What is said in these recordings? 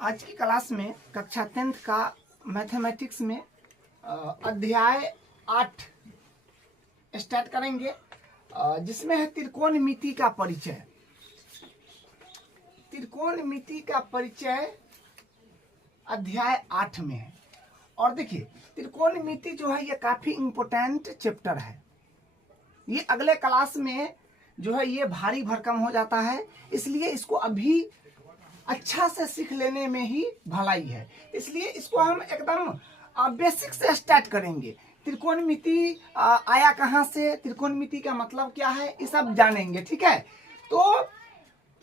आज की क्लास में कक्षा 10th का मैथमेटिक्स में अध्याय 8 स्टार्ट करेंगे, जिसमें है त्रिकोणमिति का परिचय। त्रिकोणमिति का परिचय अध्याय 8 में है। और देखिए, त्रिकोणमिति जो है ये काफी इम्पोर्टेंट चैप्टर है। ये अगले क्लास में जो है ये भारी भरकम हो जाता है, इसलिए इसको अभी अच्छा से सीख लेने में ही भलाई है। इसलिए इसको हम एकदम बेसिक से स्टार्ट करेंगे। त्रिकोणमिति आया कहाँ से, त्रिकोणमिति का मतलब क्या है, ये सब जानेंगे। ठीक है, तो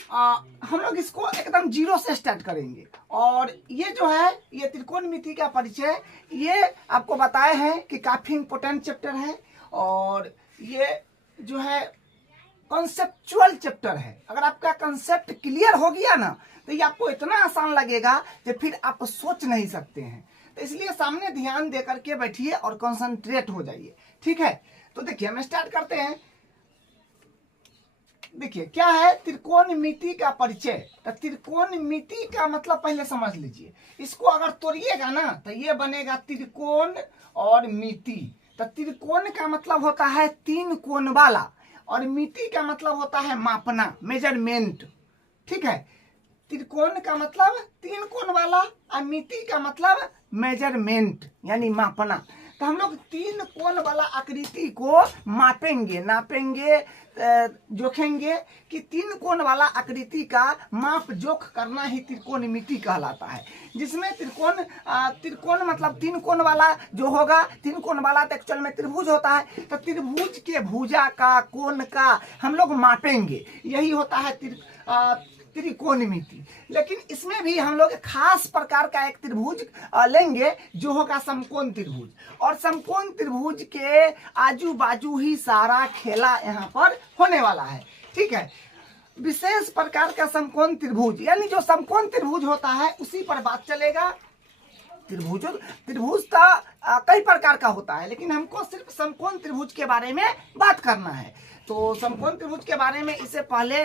हम लोग इसको एकदम जीरो से स्टार्ट करेंगे। और ये जो है ये त्रिकोणमिति का परिचय ये आपको बताए हैं कि काफी इम्पोर्टेंट चैप्टर है। और ये जो है कॉन्सेप्चुअल चैप्टर है। अगर आपका कंसेप्ट क्लियर हो गया ना तो ये आपको इतना आसान लगेगा कि फिर आप सोच नहीं सकते हैं। तो इसलिए सामने ध्यान दे करके बैठिए और कंसंट्रेट हो जाइए। ठीक है, तो देखिए हम स्टार्ट करते हैं। देखिए क्या है त्रिकोणमिति का परिचय। तो त्रिकोणमिति का मतलब पहले समझ लीजिए। इसको अगर तोड़िएगा ना तो ये बनेगा त्रिकोण और मिति। तो त्रिकोण का मतलब होता है तीन कोण वाला, और मिति का मतलब होता है मापना, मेजरमेंट। ठीक है, त्रिकोण का मतलब तीन कोण वाला और मिति का मतलब मेजरमेंट यानी मापना। तो हम लोग तीन कोण वाला आकृति को मापेंगे, नापेंगे, जोखेंगे कि तीन कोण वाला आकृति का माप जोख करना ही त्रिकोणमिति कहलाता है। जिसमें त्रिकोण मतलब तीन कोण वाला जो होगा, तीन कोण वाला तो एक्चुअल में त्रिभुज होता है। तो त्रिभुज के भुजा का, कोण का हम लोग मापेंगे, यही होता है त्रिकोणमिति। लेकिन इसमें भी हम लोग खास प्रकार का एक त्रिभुज लेंगे जो होगा समकोण त्रिभुज। और समकोण त्रिभुज के आजू बाजू ही सारा खेला यहाँ पर होने वाला है। ठीक है, विशेष प्रकार का समकोण त्रिभुज यानी जो समकोण त्रिभुज होता है उसी पर बात चलेगा। त्रिभुज का कई प्रकार का होता है, लेकिन हमको सिर्फ समकोण त्रिभुज के बारे में बात करना है। तो समकोण त्रिभुज के बारे में इससे पहले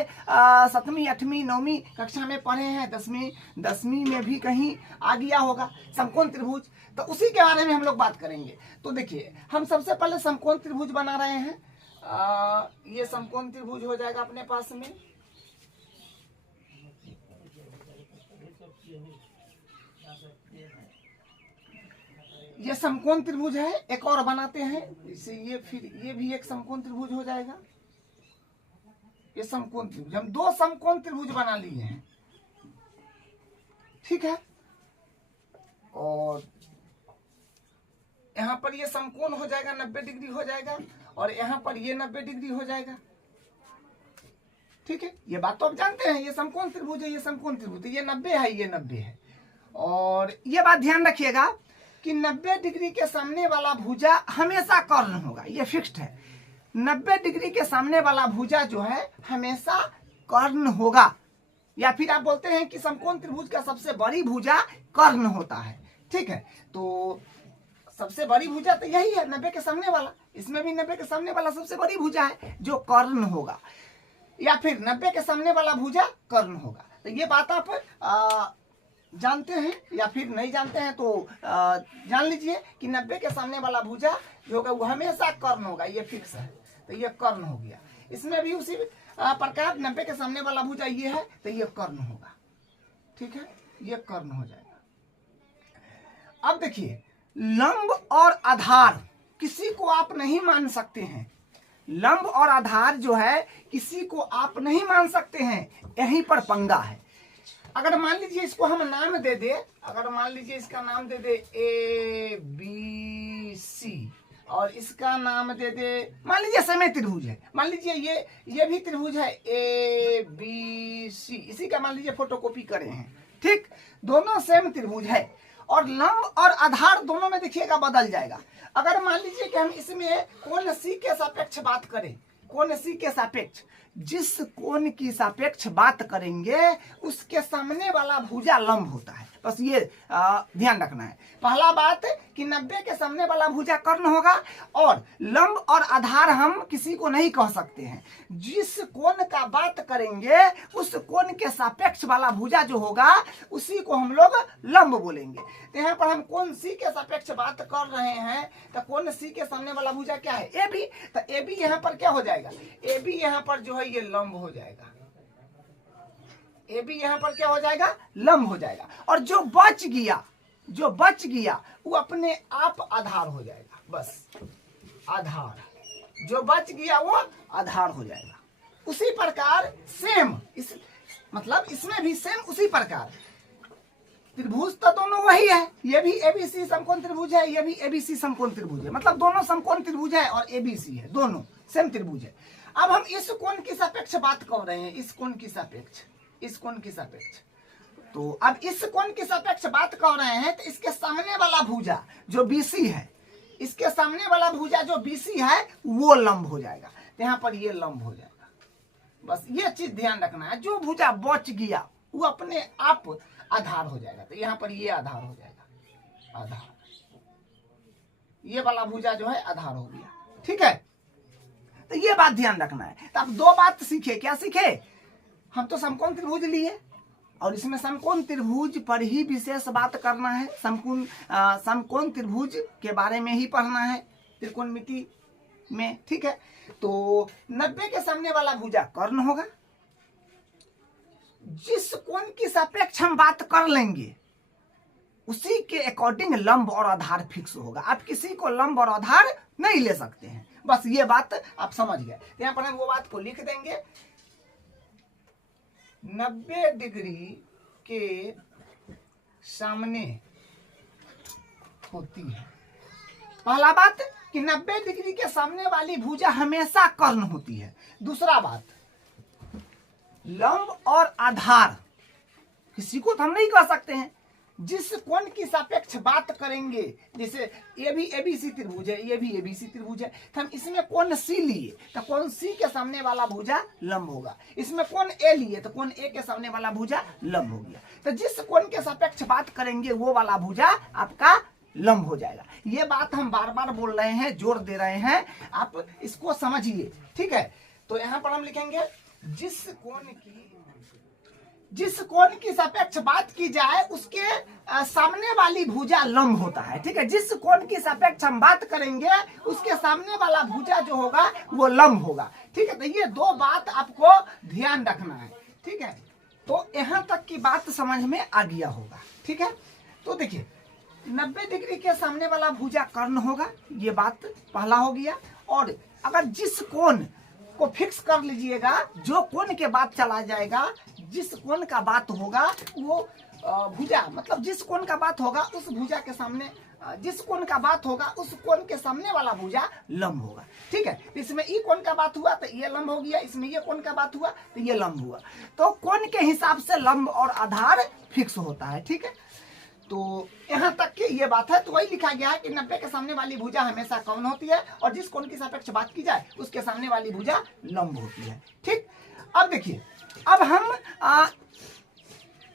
7वीं 8वीं 9वीं कक्षा में पढ़े हैं, 10वीं में भी कहीं आ गया होगा समकोण त्रिभुज। तो उसी के बारे में हम लोग बात करेंगे। तो देखिए हम सबसे पहले समकोण त्रिभुज बना रहे हैं। ये समकोण त्रिभुज हो जाएगा अपने पास में। ये समकोण त्रिभुज है। एक और बनाते हैं इसे, ये फिर ये भी एक समकोण त्रिभुज हो जाएगा। ये समकोण त्रिभुज, हम दो समकोण त्रिभुज बना लिए हैं। ठीक है, और यहाँ पर ये समकोण हो जाएगा, 90 डिग्री हो जाएगा, और यहाँ पर ये 90 डिग्री हो जाएगा। ठीक है, ये बात तो आप जानते हैं, ये समकोण त्रिभुज है, ये समकोण त्रिभुज, ये 90 है, ये 90 है। और ये बात ध्यान रखिएगा कि 90 डिग्री के सामने वाला भुजा हमेशा कर्ण होगा, ये फिक्स्ड है। 90 डिग्री के सामने वाला भुजा जो है हमेशा कर्ण होगा। या फिर आप बोलते हैं कि समकोण त्रिभुज का सबसे बड़ी भुजा कर्ण होता है। ठीक है, तो सबसे बड़ी भुजा तो यही है 90 के सामने वाला। इसमें भी 90 के सामने वाला सबसे बड़ी भुजा है जो कर्ण होगा, या फिर 90 के सामने वाला भुजा कर्ण होगा। तो ये बात आप जानते हैं या फिर नहीं जानते हैं तो जान लीजिए कि 90 के सामने वाला भुजा जो होगा वो हमेशा कर्ण होगा, ये फिक्स है। तो ये कर्ण हो गया। इसमें भी उसी प्रकार 90 के सामने वाला भुजा ये है तो ये कर्ण होगा। ठीक है, ये कर्ण हो जाएगा। अब देखिए, लंब और आधार किसी को आप नहीं मान सकते हैं। लंब और आधार जो है किसी को आप नहीं मान सकते हैं, यहीं पर पंगा है। अगर मान लीजिए इसको हम नाम दे दे, अगर मान लीजिए इसका नाम दे दे ABC और इसका नाम दे दे, मान लीजिए समय त्रिभुज है, मान लीजिए ये भी त्रिभुज है ABC, इसी का मान लीजिए फोटोकॉपी करे हैं। ठीक, दोनों सेम त्रिभुज है और लंब और आधार दोनों में देखिएगा बदल जाएगा। अगर मान लीजिए कि हम इसमें कोण C के सापेक्ष बात करें, कोण C के सापेक्ष, जिस कोण की सापेक्ष बात करेंगे उसके सामने वाला भुजा लंब होता है। बस ये ध्यान रखना है। पहला बात कि 90 के सामने वाला भुजा कर्ण होगा, और लंब और आधार हम किसी को नहीं कह सकते हैं। जिस कोण का बात करेंगे उस कोण के सापेक्ष वाला भुजा जो होगा उसी को हम लोग लंब बोलेंगे। तो यहाँ पर हम कोण सी के सापेक्ष बात कर रहे हैं, तो कोण सी के सामने वाला भुजा क्या है? A B. तो ए बी यहाँ पर क्या हो जाएगा? ए बी यहाँ पर जो है ये लंब हो जाएगा। ए बी यहाँ पर क्या हो जाएगा? लंब हो जाएगा। और जो बच गया वो अपने आप आधार हो जाएगा। बस आधार, जो बच गया वो आधार हो जाएगा। उसी प्रकार सेम मतलब इसमें भी सेम उसी प्रकार त्रिभुज तो दोनों वही है। ये भी एबीसी समकोण त्रिभुज है, ये भी एबीसी समकोण त्रिभुज है। मतलब दोनों समकोण त्रिभुज है और एबीसी है, दोनों सेम त्रिभुज है। अब हम इस कोण की सापेक्ष बात कर रहे हैं, इस कोण की सापेक्ष, इस कोण की सापेक्ष। तो अब इस कोण की सापेक्ष बात कर रहे हैं, तो इसके सामने वाला भुजा जो बीसी है, इसके सामने वाला भुजा जो बीसी है वो लंब हो जाएगा। तो यहाँ पर ये लंब हो जाएगा। बस ये चीज ध्यान रखना है, जो भुजा बच गया वो अपने आप आधार हो जाएगा। तो यहाँ पर ये आधार हो जाएगा, आधार, ये वाला भुजा जो है आधार हो गया। ठीक है, तो ये बात ध्यान रखना है। तो अब दो बात सीखे। क्या सीखे? हम तो समकोण त्रिभुज लिए और इसमें समकोण त्रिभुज पर ही विशेष बात करना है। समकोण त्रिभुज के बारे में ही पढ़ना है त्रिकोणमिति में। ठीक है, तो 90 के सामने वाला भुजा कर्ण होगा। जिस कोण की सापेक्ष हम बात कर लेंगे उसी के अकॉर्डिंग लंब और आधार फिक्स होगा। आप किसी को लंब और आधार नहीं ले सकते हैं। बस ये बात आप समझ गए। यहाँ पर हम वो बात को लिख देंगे, 90 डिग्री के सामने होती है। पहला बात कि 90 डिग्री के सामने वाली भुजा हमेशा कर्ण होती है। दूसरा बात, लंब और आधार किसी को तो हम नहीं कह सकते हैं। जिस कोण की सापेक्ष बात करेंगे, जैसे ये भी एबीसी त्रिभुज है, ये भी एबीसी त्रिभुज है, तो हम इसमें कोण सी लिए तो कोण सी के सामने वाला भुजा लंब होगा। इसमें कोण ए लिए तो कोण ए के सामने वाला भुजा लंब हो गया। तो जिस कोण के सापेक्ष बात करेंगे वो वाला भुजा आपका लंब हो जाएगा। ये बात हम बार बार बोल रहे हैं, जोर दे रहे हैं, आप इसको समझिए। ठीक है, तो यहाँ पर हम लिखेंगे जिस कोण की सापेक्ष बात की जाए उसके सामने वाली भुजा लंब होता है। ठीक है, जिस कोण की सापेक्ष हम बात करेंगे उसके सामने वाला भुजा जो होगा वो लंब होगा। ठीक है, तो ये दो बात आपको ध्यान रखना है। ठीक है, तो यहाँ तक की बात समझ में आ गया होगा। ठीक है, तो देखिए 90 डिग्री के सामने वाला भुजा कर्ण होगा, ये बात पहला हो गया। और अगर जिस कोण को फिक्स कर लीजिएगा, जो कोण के बाद चला जाएगा, जिस कोण का बात होगा वो भुजा, मतलब जिस कोण का बात होगा उस भुजा के सामने, जिस कोण का बात होगा उस कोण के सामने वाला भुजा लंब होगा। ठीक है, इसमें ई कोण का बात हुआ तो ये लंब हो गया, इसमें ये कोण का बात हुआ तो ये लंब हुआ। तो कोण के हिसाब से लंब और आधार फिक्स होता है। ठीक है, तो यहाँ तक की ये बात है। तो वही लिखा गया है कि 90 के सामने वाली भुजा हमेशा कर्ण होती है और जिस कोण की सापेक्ष बात की जाए उसके सामने वाली भुजा लंब होती है। ठीक, अब देखिए, अब हम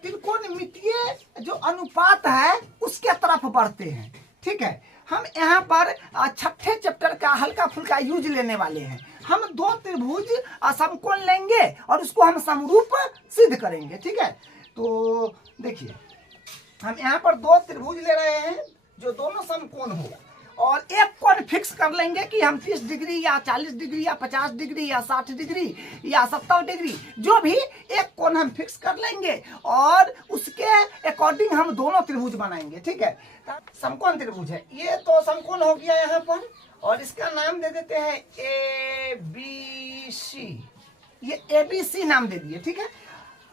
त्रिकोणमितीय जो अनुपात है उसके तरफ बढ़ते हैं। ठीक है, हम यहाँ पर छठे चैप्टर का हल्का फुल्का यूज लेने वाले हैं। हम दो त्रिभुज समकोण लेंगे और उसको हम समरूप सिद्ध करेंगे। ठीक है, तो देखिए हम यहाँ पर दो त्रिभुज ले रहे हैं जो दोनों समकोण होगा और एक कोण फिक्स कर लेंगे कि हम 30 डिग्री या 40 डिग्री या 50 डिग्री या 60 डिग्री या 70 डिग्री, जो भी एक कोण हम फिक्स कर लेंगे और उसके अकॉर्डिंग हम दोनों त्रिभुज बनाएंगे। ठीक है, समकोण त्रिभुज है, ये तो समकोण हो गया यहाँ पर, और इसका नाम दे देते हैं ए बी सी। ये ABC नाम दे दिए। ठीक है,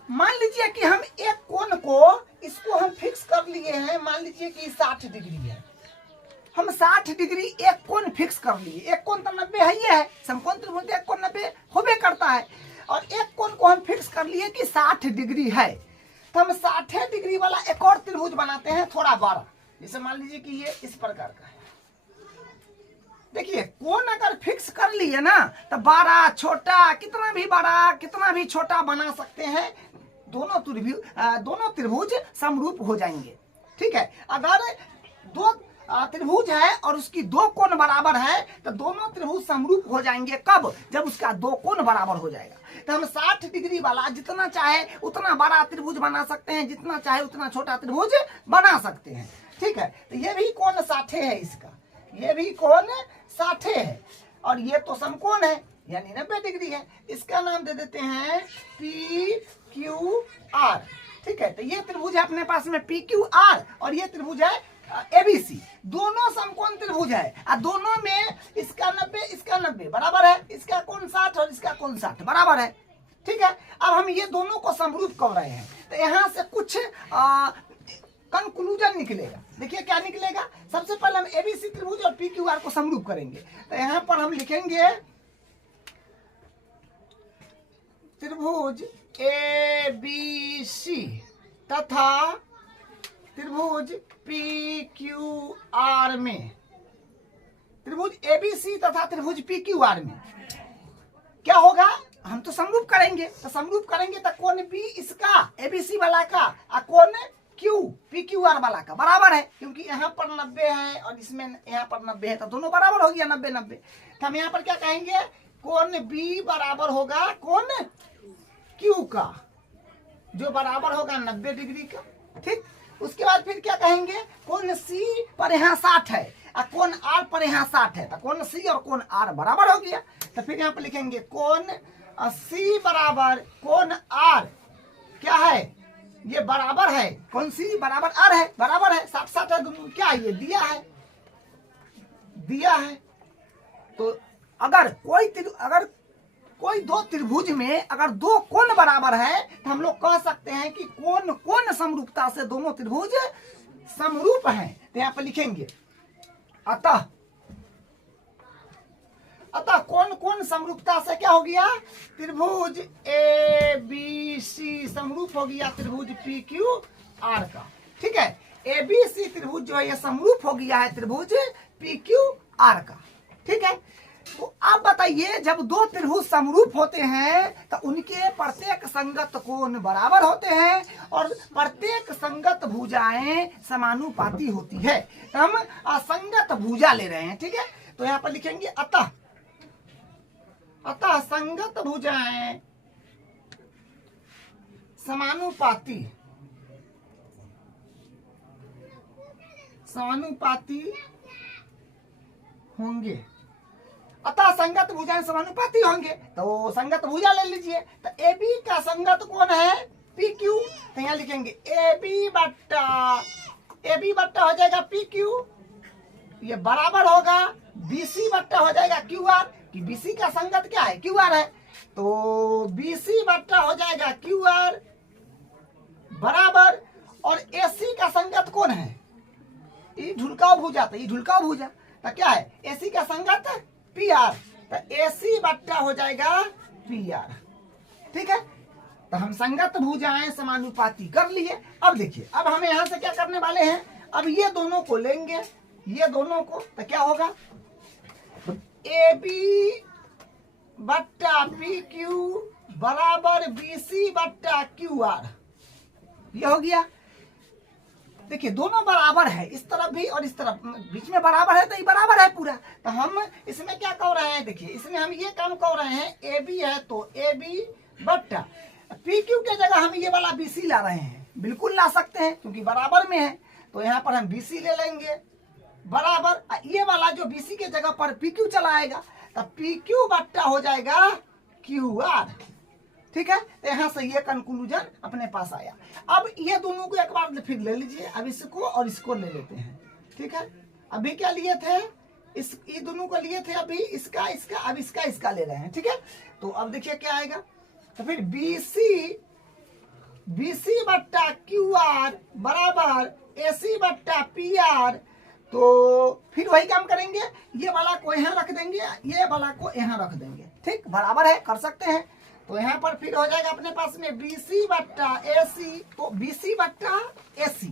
मान लीजिए कि हम एक कोण को, इसको हम फिक्स कर लिए हैं, मान लीजिए कि 60 डिग्री है, हम 60 डिग्री एक कोण फिक्स कर लिए। एक कोण तो 90 है, ये है समकोण त्रिभुज, एक कोण 90 होबे करता है, और एक कोण को हम फिक्स कर लिए कि 60 डिग्री है। तो हम 60 डिग्री वाला एक और त्रिभुज बनाते हैं थोड़ा बड़ा, जैसे मान लीजिए कि ये इस प्रकार का है। देखिए, कोण अगर फिक्स कर लिए ना तो बड़ा छोटा, कितना भी बड़ा कितना भी छोटा बना सकते हैं, दोनों त्रिभुज समरूप हो जाएंगे। ठीक है, अगर दो त्रिभुज है और उसकी दो कोण बराबर है तो दोनों त्रिभुज समरूप हो जाएंगे। कब? जब उसका दो कोण बराबर हो जाएगा। तो हम 60 डिग्री वाला जितना चाहे उतना बड़ा त्रिभुज बना सकते हैं, जितना चाहे उतना छोटा त्रिभुज बना सकते हैं। ठीक है, तो ये भी कोण 60 है, इसका ये भी कोण 60 है और ये तो समकोण है यानी 90 डिग्री है। इसका नाम दे देते हैं PQR। ठीक है, तो ये त्रिभुज है अपने पास में PQR और ये त्रिभुज है ABC। दोनों समकोण त्रिभुज है और दोनों में इसका 90 बराबर है, इसका कोण 60 और इसका कोण 60 बराबर है। ठीक है, अब हम ये दोनों को समरूप कर रहे हैं तो यहाँ से कुछ कंक्लूजन निकलेगा। देखिए क्या निकलेगा। सबसे पहले हम ABC त्रिभुज और PQR को समरूप करेंगे। तो यहाँ पर हम लिखेंगे त्रिभुज ABC तथा त्रिभुज PQR में, त्रिभुज ABC तथा त्रिभुज PQR में क्या होगा, हम तो समरूप करेंगे। तो समरूप करेंगे तो कोण B इसका ABC वाला का और कोण Q PQR वाला का बराबर है, क्योंकि यहाँ पर 90 है और इसमें यहाँ पर 90 है तो दोनों बराबर हो गया 90-90। तो हम यहाँ पर क्या कहेंगे, कोण B बराबर होगा कोण Q का, जो बराबर होगा 90 डिग्री का। ठीक, उसके बाद फिर क्या कहेंगे, कोण C पर यहाँ 60 है और कोण R पर यहाँ 60 है तो कोण C और कोण R बराबर हो गया। तो फिर यहाँ पर लिखेंगे कोण C बराबर कोण R क्या है, ये बराबर है, कोण C बराबर R है, बराबर है 60-60 है दोनों, क्या ये दिया है। तो अगर कोई दो त्रिभुज में अगर दो कोण बराबर है तो हम लोग कह सकते हैं कि कोण समरूपता से दोनों त्रिभुज समरूप हैं। तो यहाँ पर लिखेंगे अतः कोण समरूपता से क्या हो गया, त्रिभुज ABC समरूप हो गया त्रिभुज PQR का। ठीक है, ABC त्रिभुज जो है ये समरूप हो गया है त्रिभुज PQR का। ठीक है, तो आप बताइए जब दो त्रिभुज समरूप होते हैं तो उनके प्रत्येक संगत कोण बराबर होते हैं और प्रत्येक संगत भुजाएं समानुपाती होती है। तो हम असंगत भुजा ले रहे हैं। ठीक है, तो यहाँ पर लिखेंगे अतः संगत भुजाएं समानुपाती होंगे। अतः संगत भुजाएं समानुपाती होंगे तो संगत भुजा ले लीजिए। तो AB का संगत कोण है PQ, तो यहाँ लिखेंगे AB बट्टा हो जाएगा PQ, ये बराबर होगा BC बट्टा हो जाएगा QR, कि BC का संगत क्या है QR है, तो BC बट्टा हो जाएगा QR बराबर, और AC का संगत कौन है, ये ढुलकाव भुजा, तो ये ढुलकाव भुजा तो क्या है AC का संगत PR, तो AC बट्टा हो जाएगा PR। ठीक है, तो हम संगत भुजाएं समानुपाती कर लिए। अब देखिए, अब हमें यहाँ से क्या करने वाले हैं, अब ये दोनों को लेंगे, ये दोनों को, तो क्या होगा AB बट्टा PQ बराबर BC बट्टा QR, ये हो गया। देखिए दोनों बराबर है, इस तरफ भी और इस तरफ बीच में बराबर है तो ये बराबर है पूरा। तो हम इसमें क्या कर रहे हैं, देखिए इसमें हम ये काम कर रहे हैं, AB है तो AB बट्टा PQ के जगह हम ये वाला BC ला रहे हैं, बिल्कुल ला सकते हैं क्योंकि बराबर में है। तो यहाँ पर हम BC ले लेंगे बराबर, ये वाला जो BC के जगह पर PQ चला आएगा तो PQ बट्टा हो जाएगा QR। ठीक है, तो यहाँ से ये कंक्लूजन अपने पास आया। अब ये दोनों को एक बार फिर ले लीजिए, अब इसको और इसको ले लेते हैं। ठीक है, अभी क्या लिए थे, ये दोनों को लिए थे, अभी इसका अब इसका ले रहे हैं। ठीक है, तो अब देखिए क्या आएगा, तो फिर BC बट्टा QR बराबर AC बट्टा PR, तो फिर वही काम करेंगे, ये वाला को यहाँ रख देंगे, ये वाला को यहाँ रख देंगे। ठीक, बराबर है, कर सकते हैं। तो यहाँ पर फिर हो जाएगा अपने पास में BC बट्टा AC, तो BC बट्टा AC,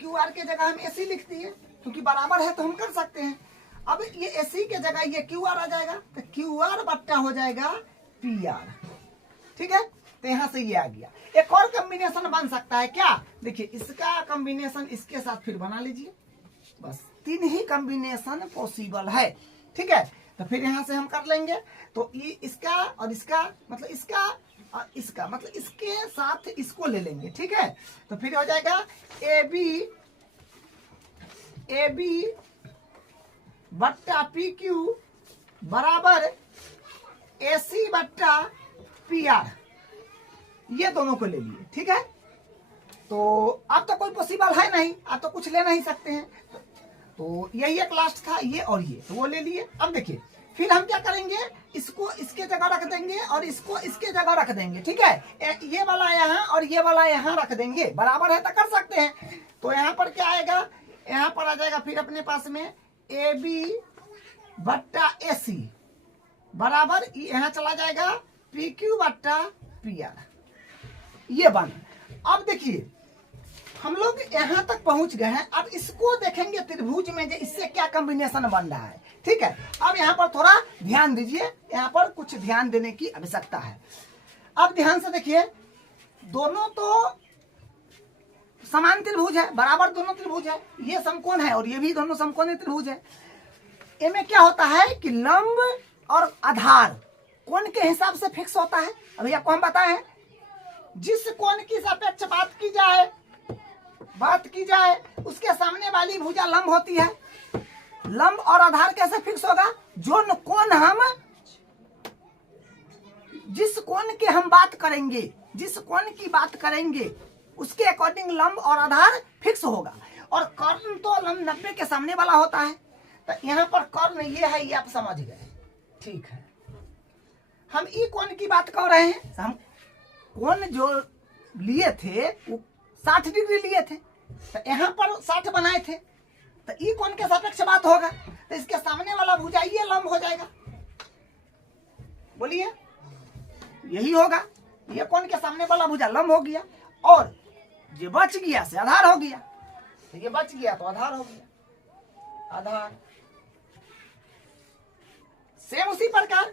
QR के जगह हम AC लिख दिए क्योंकि बराबर है तो हम कर सकते हैं। अब ये AC के जगह ये QR आ जाएगा तो QR बट्टा हो जाएगा PR। ठीक है, तो यहाँ से ये आ गया। एक और कॉम्बिनेशन बन सकता है क्या, देखिए इसका कॉम्बिनेशन इसके साथ फिर बना लीजिए, बस 3 ही कॉम्बिनेशन पॉसिबल है, ठीक है। तो फिर यहाँ से हम कर लेंगे, तो ये इसका और इसका मतलब इसका और इसका मतलब इसके साथ इसको ले लेंगे, ठीक है। तो फिर हो जाएगा ए बी बट्टा पी क्यू बराबर ए सी बट्टा पी आर, ये दोनों को ले लिए, ठीक है। तो अब तो कोई पॉसिबल है नहीं, अब तो कुछ ले नहीं सकते हैं, तो यही एक लास्ट था, ये और ये, तो वो ले लिए। अब देखिए फिर हम क्या करेंगे, इसको इसके जगह रख देंगे और इसको इसके जगह रख देंगे, ठीक है। ये वाला यहाँ और ये वाला यहाँ रख देंगे, बराबर है तो कर सकते हैं। तो यहाँ पर क्या आएगा, यहाँ पर आ जाएगा फिर अपने पास में ए बी बट्टा ए सी बराबर यहाँ चला जाएगा पी क्यू बट्टा पी आर, ये बन। अब देखिए हम लोग यहाँ तक पहुंच गए हैं, अब इसको देखेंगे त्रिभुज में, इससे क्या कॉम्बिनेशन बन रहा है, ठीक है। अब यहाँ पर थोड़ा ध्यान दीजिए, यहाँ पर कुछ ध्यान देने की आवश्यकता है। अब ध्यान से देखिए, दोनों तो समान त्रिभुज है, बराबर दोनों त्रिभुज है, ये समकोण है और ये भी दोनों समकोणीय त्रिभुज है। इनमें क्या होता है कि लंब और आधार कोण के हिसाब से फिक्स होता है। अभी आपको हम बताएं, जिस कोण की सापेक्ष बात की जाए उसके सामने वाली भुजा लंब होती है। लंब और आधार कैसे फिक्स होगा, जो कोण हम जिस कोण के हम बात करेंगे, जिस कोण की बात करेंगे उसके अकॉर्डिंग लंब और आधार फिक्स होगा। और कर्ण तो लंब 90 के सामने वाला होता है, तो यहाँ पर कर्ण ये है, ये आप समझ गए, ठीक है। हम ई कोण की बात कर रहे हैं, हम कोण जो लिए थे वो 60 डिग्री लिए थे, तो यहाँ पर 60 बनाए थे, तो ई कोण के सापेक्ष बात होगा, तो इसके सामने वाला भुजा ये लंब हो जाएगा, बोलिए यही होगा। ये कोण के सामने वाला भुजा लंब हो गया, और ये बच गया से आधार हो गया, तो ये बच गया तो आधार हो गया, आधार। सेम उसी प्रकार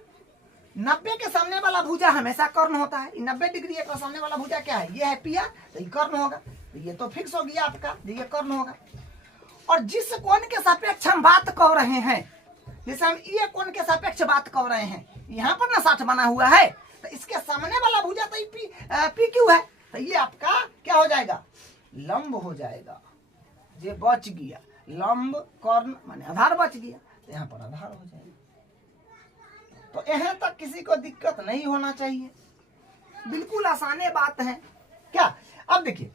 90 के सामने वाला भुजा हमेशा कर्ण होता है, 90 डिग्री का सामने वाला भुजा क्या है, ये है पी आर, तो ये कर्ण होगा, तो ये तो फिक्स हो गया आपका, ये कर्ण होगा। और जिस कोण के सापेक्ष हम बात कर रहे हैं, जैसे हम ये कोण के सापेक्ष बात कर रहे हैं, यहाँ पर ना 60 बना हुआ है, तो इसके सामने वाला भुजा तो पी क्यू है, तो ये आपका क्या हो जाएगा, लंब हो जाएगा। ये बच गया लंब, कर्ण माने आधार बच गया, तो यहाँ पर आधार हो जाएगा। तो यहाँ तक किसी को दिक्कत नहीं होना चाहिए, बिल्कुल आसान बात है क्या। अब देखिए,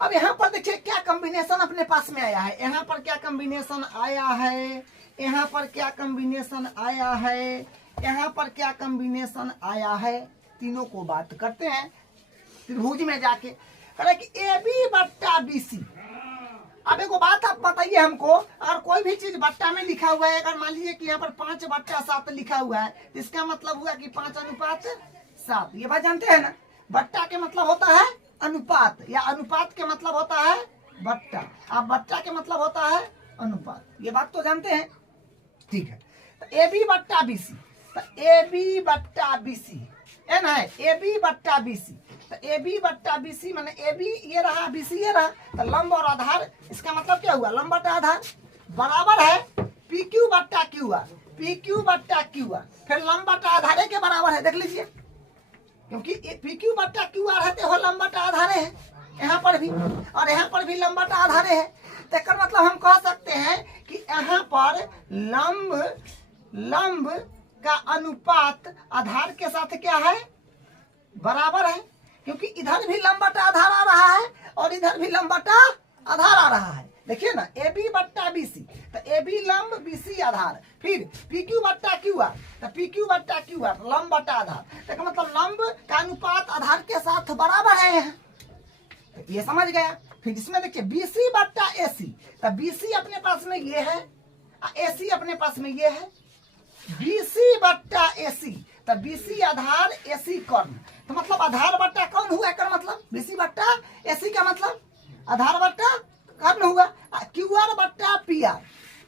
अब यहाँ पर देखिए क्या कॉम्बिनेशन अपने पास में आया है, यहाँ पर क्या कॉम्बिनेशन आया है, यहाँ पर क्या कॉम्बिनेशन आया है, यहाँ पर क्या कॉम्बिनेशन आया है, तीनों को बात करते हैं त्रिभुज में जाके। कह कि ए बी बट्टा बी सी। अब एक बात आप बताइए हमको, अगर कोई भी चीज बट्टा में लिखा हुआ है, अगर मान लीजिए कि यहाँ पर 5 बट्टा 7 लिखा हुआ है, तो इसका मतलब हुआ कि 5:7। ये बात जानते हैं ना, बट्टा के मतलब होता है अनुपात, या अनुपात के मतलब होता है बट्टा, अब बट्टा के मतलब होता है अनुपात, ये बात तो जानते हैं, ठीक है। तो ए बी बट्टा बी सी, तो ए बी बट्टा बी सी है ना, ए बी बट्टा बी सी, तो ए बी बट्टा बी सी माने ए बी ये रहा, बी सी ये रहा, तो लंब और आधार, इसका मतलब क्या हुआ, लंब बट्टा आधार बराबर है पी क्यू बट्टा क्यू आर, पी क्यू बट्टा क्यू आर, फिर लंब बट्टा आधार के बराबर है, देख लीजिए, क्योंकि पी क्यू बट्टा क्यू आर है तो लंब बट्टा आधारे है, यहाँ पर भी और यहाँ पर भी लंब बट्टा आधारे है। तो इसका मतलब हम कह सकते हैं कि यहाँ पर लंब का अनुपात आधार के साथ क्या है, बराबर है, क्योंकि इधर भी लंब बट्टा आधार आ रहा है और इधर भी लंब बट्टा आधार आ रहा है। देखिए ना, ए बी बट्टा बी सी, तो ए बी लंब बी सी आधार, फिर पी क्यू बट्टा क्यू आर, तो पी क्यू बट्टा क्यू आर लंब बट्टा आधार, तो मतलब लंब का अनुपात आधार के साथ बराबर है यहाँ, तो ये समझ गया। फिर इसमें देखिए बी सी बट्टा ए सी, तो बी सी अपने पास में ये है, ए सी अपने पास में ये है, बी सी बट्टा ए सी, तो बी सी आधार ए सी कर्ण, तो मतलब आधार बट्टा कौन हुआ का मतलब, बी सी बट्टा ए सी का मतलब आधार बट्टा कर्ण हुआ। क्यू आर बट्टा पी आर,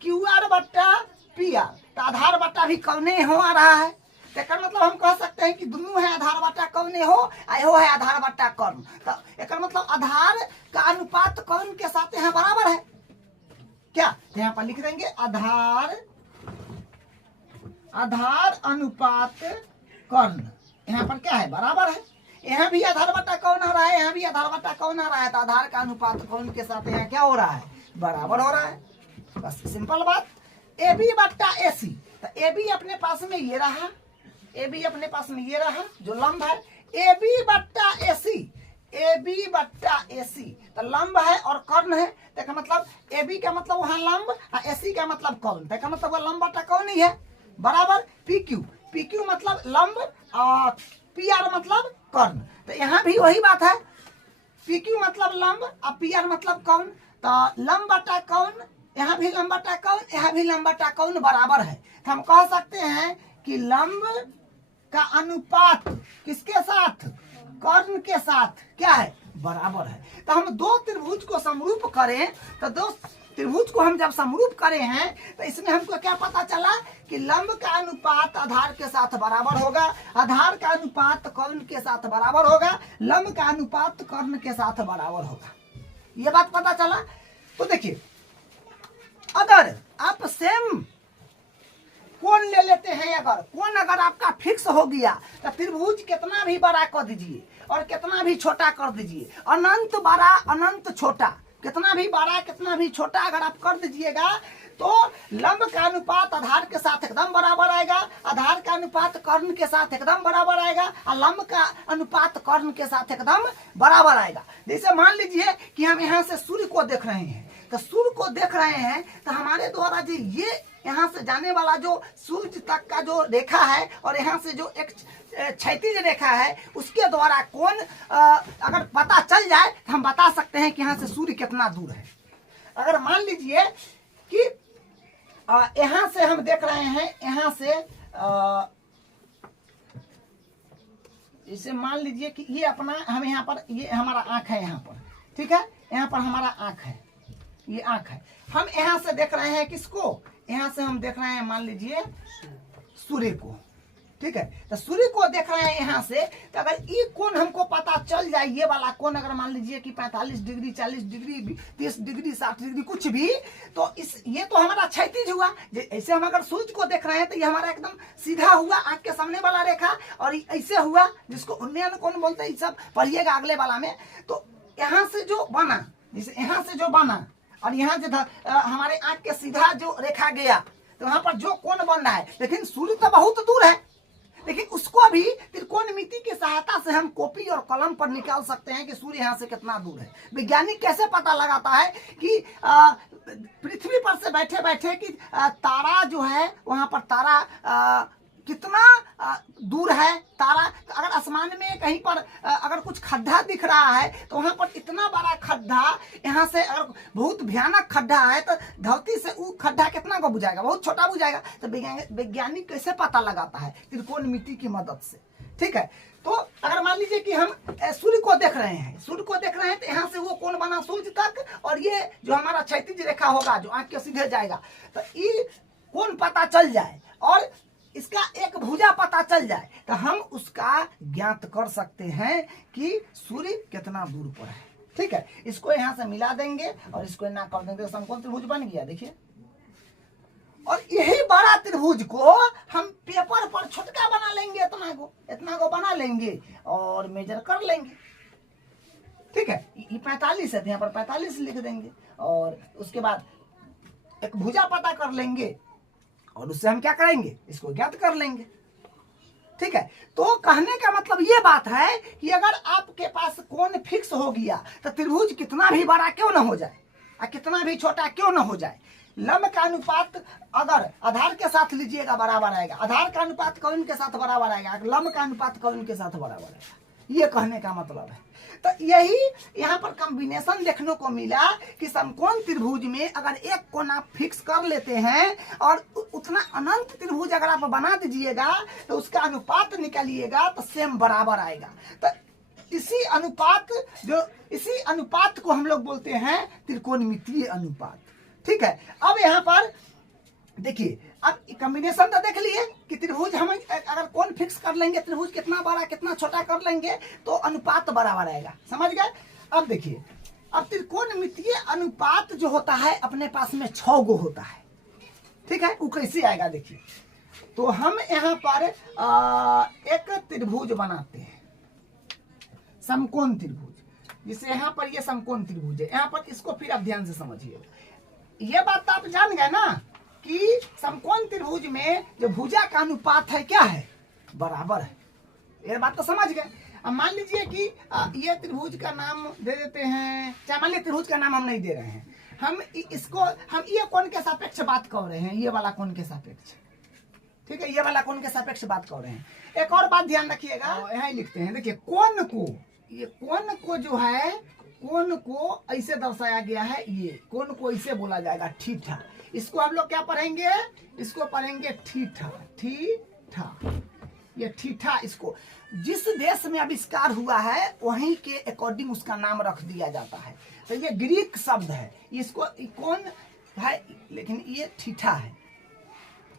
क्यू आर बट्टा पी आर, तो आधार बट्टा भी कौने हो आ रहा है, एकर मतलब हम कह सकते हैं कि दोनों है आधार बटा कौन हो, एहो है आधार बटा कौन। तो एकर मतलब आधार का अनुपात कौन के साथ यहाँ बराबर है क्या, तो यहाँ पर लिख देंगे आधार अनुपात कर्ण, यहाँ पर क्या है बराबर है। यहाँ भी आधार बटा कौन आ रहा है, यहाँ भी आधार बटा कौन आ रहा है, तो आधार का अनुपात कौन के साथ यहाँ क्या हो रहा है, बराबर हो रहा है। बस सिंपल बात। ए बी बट्टा ए सी, तो ए बी अपने पास में ये रहा, ए बी अपने पास में ये रहा जो लंब है, ए बी बट्टा ए सी, ए बी बट्टा ए सी, तो लंब है और कर्ण है, तो मतलब ए बी का मतलब वहाँ लंब और ए सी का मतलब कर्ण, तो मतलब वह लंब बट्टा कौन ही है, बराबर पी क्यू, पी क्यू मतलब लंब और पी आर मतलब कर्ण। तो यहाँ भी वही बात है, पी क्यू मतलब लंब और पी आर मतलब कौन, तो लंब बटा कौन, यहाँ भी लंब बटा कौन, यहाँ भी लंब बटा कौन बराबर है। तो हम कह सकते हैं कि लंब का अनुपात किसके साथ, कर्ण के साथ क्या है, बराबर है। तो हम दो त्रिभुज को समरूप करें, तो दो त्रिभुज को हम जब समरूप करे हैं तो इसमें हमको क्या पता चला कि लंब का अनुपात आधार के साथ बराबर होगा, आधार का अनुपात कर्ण के साथ बराबर होगा, लंब का अनुपात कर्ण के साथ बराबर होगा, ये बात पता चला। तो देखिए अगर आप सेम कोण ले लेते हैं, अगर कोण अगर आपका फिक्स हो गया तो त्रिभुज कितना भी बड़ा कर दीजिए और कितना भी छोटा कर दीजिए, अनंत बड़ा अनंत छोटा, कितना भी बड़ा कितना भी छोटा अगर आप कर दीजिएगा तो लंब का अनुपात आधार के साथ एकदम बराबर आएगा, आधार का अनुपात कर्ण के साथ एकदम बराबर आएगा और लंब का अनुपात कर्ण के साथ एकदम बराबर आएगा। जैसे मान लीजिए कि हम यहाँ से सूर्य को देख रहे हैं, तो सूर्य को देख रहे हैं तो हमारे द्वारा जो ये यहाँ से जाने वाला जो सूर्य तक का जो रेखा है और यहाँ से जो एक क्षैतिज रेखा है उसके द्वारा कोण अगर पता चल जाए तो हम बता सकते हैं कि यहाँ से सूर्य कितना दूर है। अगर मान लीजिए कि यहाँ से हम देख रहे हैं, यहाँ से इसे मान लीजिए कि ये अपना हम यहाँ पर ये हमारा आँख है यहाँ पर, ठीक है, यहाँ पर हमारा आँख है, ये आँख है, हम यहाँ से देख रहे हैं किसको, यहाँ से हम देख रहे हैं मान लीजिए सूर्य को, ठीक है, तो सूर्य को देख रहे हैं यहाँ से, तो अगर ये कोण हमको पता चल जाए, ये वाला कोण अगर मान लीजिए कि 45 डिग्री 40 डिग्री 30 डिग्री 60 डिग्री कुछ भी, तो इस ये तो हमारा क्षैतिज हुआ। ऐसे हम अगर सूर्य को देख रहे हैं तो ये हमारा एकदम सीधा हुआ आँख के सामने वाला रेखा, और ऐसे हुआ जिसको उन्नयन कोण बोलते हैं, ये सब पढ़िएगा अगले वाला में। तो यहाँ से जो बना, जैसे यहाँ से जो बना और यहाँ जो हमारे आँख के सीधा जो रेखा गया, तो वहाँ पर जो कोण बन रहा है, लेकिन सूर्य तो बहुत दूर है, लेकिन उसको भी त्रिकोणमिति की सहायता से हम कॉपी और कलम पर निकाल सकते हैं कि सूर्य यहाँ से कितना दूर है। वैज्ञानिक कैसे पता लगाता है कि पृथ्वी पर से बैठे बैठे कि तारा जो है वहाँ पर तारा कितना दूर है, तारा अगर आसमान में कहीं पर अगर कुछ खड्डा दिख रहा है तो वहाँ पर इतना बड़ा खड्डा, यहाँ से अगर बहुत भयानक खड्डा है तो धरती से वो खड्डा कितना को बुझाएगा, बहुत छोटा बुझाएगा। तो वैज्ञानिक कैसे पता लगाता है, त्रिकोणमिति की मदद से, ठीक है। तो अगर मान लीजिए कि हम सूर्य को देख रहे हैं, सूर्य को देख रहे हैं तो यहाँ से वो कोण बना सूर्य तक, और ये जो हमारा क्षैतिज रेखा होगा जो आँख के सीधे जाएगा, तो ये कोण पता चल जाए और इसका एक भुजा पता चल जाए तो हम उसका ज्ञात कर सकते हैं कि सूर्य कितना दूर पर है, ठीक है। इसको यहाँ से मिला देंगे और इसको ना कर देंगे, समकोण त्रिभुज बन गया, देखिए। और यही बड़ा त्रिभुज को हम पेपर पर छोटका बना लेंगे, इतना को बना लेंगे और मेजर कर लेंगे, ठीक है। ये 45 है तो यहाँ पर 45 लिख देंगे और उसके बाद एक भुजा पता कर लेंगे और उससे हम क्या करेंगे, इसको ज्ञात कर लेंगे, ठीक है। तो कहने का मतलब ये बात है कि अगर आपके पास कोण फिक्स हो गया तो त्रिभुज कितना भी बड़ा क्यों ना हो जाए और कितना भी छोटा क्यों ना हो जाए, लंब का अनुपात अगर आधार के साथ लीजिएगा बराबर आएगा, आधार का अनुपात कर्ण के साथ बराबर आएगा, लंब का अनुपात कर्ण के साथ बराबर आएगा, ये कहने का मतलब है। तो यही यहाँ पर कॉम्बिनेशन देखने को मिला कि समकोण त्रिभुज में अगर एक कोण आप फिक्स कर लेते हैं और उतना अनंत त्रिभुज अगर आप बना दीजिएगा तो उसका अनुपात निकालिएगा तो सेम बराबर आएगा। तो इसी अनुपात को हम लोग बोलते हैं त्रिकोणमितीय अनुपात, ठीक है। अब यहाँ पर देखिए अब कॉम्बिनेशन तो देख लिए कि त्रिभुज हम अगर कोण फिक्स कर लेंगे, त्रिभुज कितना बड़ा कितना छोटा कर लेंगे तो अनुपात बराबर आएगा, समझ गए। अब देखिए, अब त्रिकोणमितीय अनुपात जो होता है अपने पास में 6 गो होता है, ठीक है। वो कैसे आएगा देखिए, तो हम यहाँ पर एक त्रिभुज बनाते हैं, समकोण त्रिभुज, जिसे यहाँ पर ये समकोण त्रिभुज है। यहाँ पर इसको फिर आप ध्यान से समझिए, ये बात तो आप जान गए ना कि समकोण त्रिभुज में जो भुजा का अनुपात है क्या है, बराबर है। ये बात तो समझ गए। अब मान लीजिए कि ये त्रिभुज का नाम दे देते हैं, चाहे मान लीजिए त्रिभुज का नाम हम नहीं दे रहे हैं, हम इसको हम ये कोण के सापेक्ष बात कर रहे हैं, ये वाला कोण के सापेक्ष, ठीक है, ये वाला कोण के सापेक्ष बात कर रहे हैं। एक और बात ध्यान रखिएगा, यहाँ लिखते हैं, देखिए कोण को, ये कोण को जो है, कोण को ऐसे दर्शाया गया है, ये कोण को ऐसे बोला जाएगा थीटा। इसको हम लोग क्या पढ़ेंगे, इसको पढ़ेंगे थीटा, थीटा, ये थीटा। इसको जिस देश में आविष्कार हुआ है वहीं के अकॉर्डिंग उसका नाम रख दिया जाता है। तो ये ग्रीक शब्द है, इसको कोण है लेकिन ये थीटा है,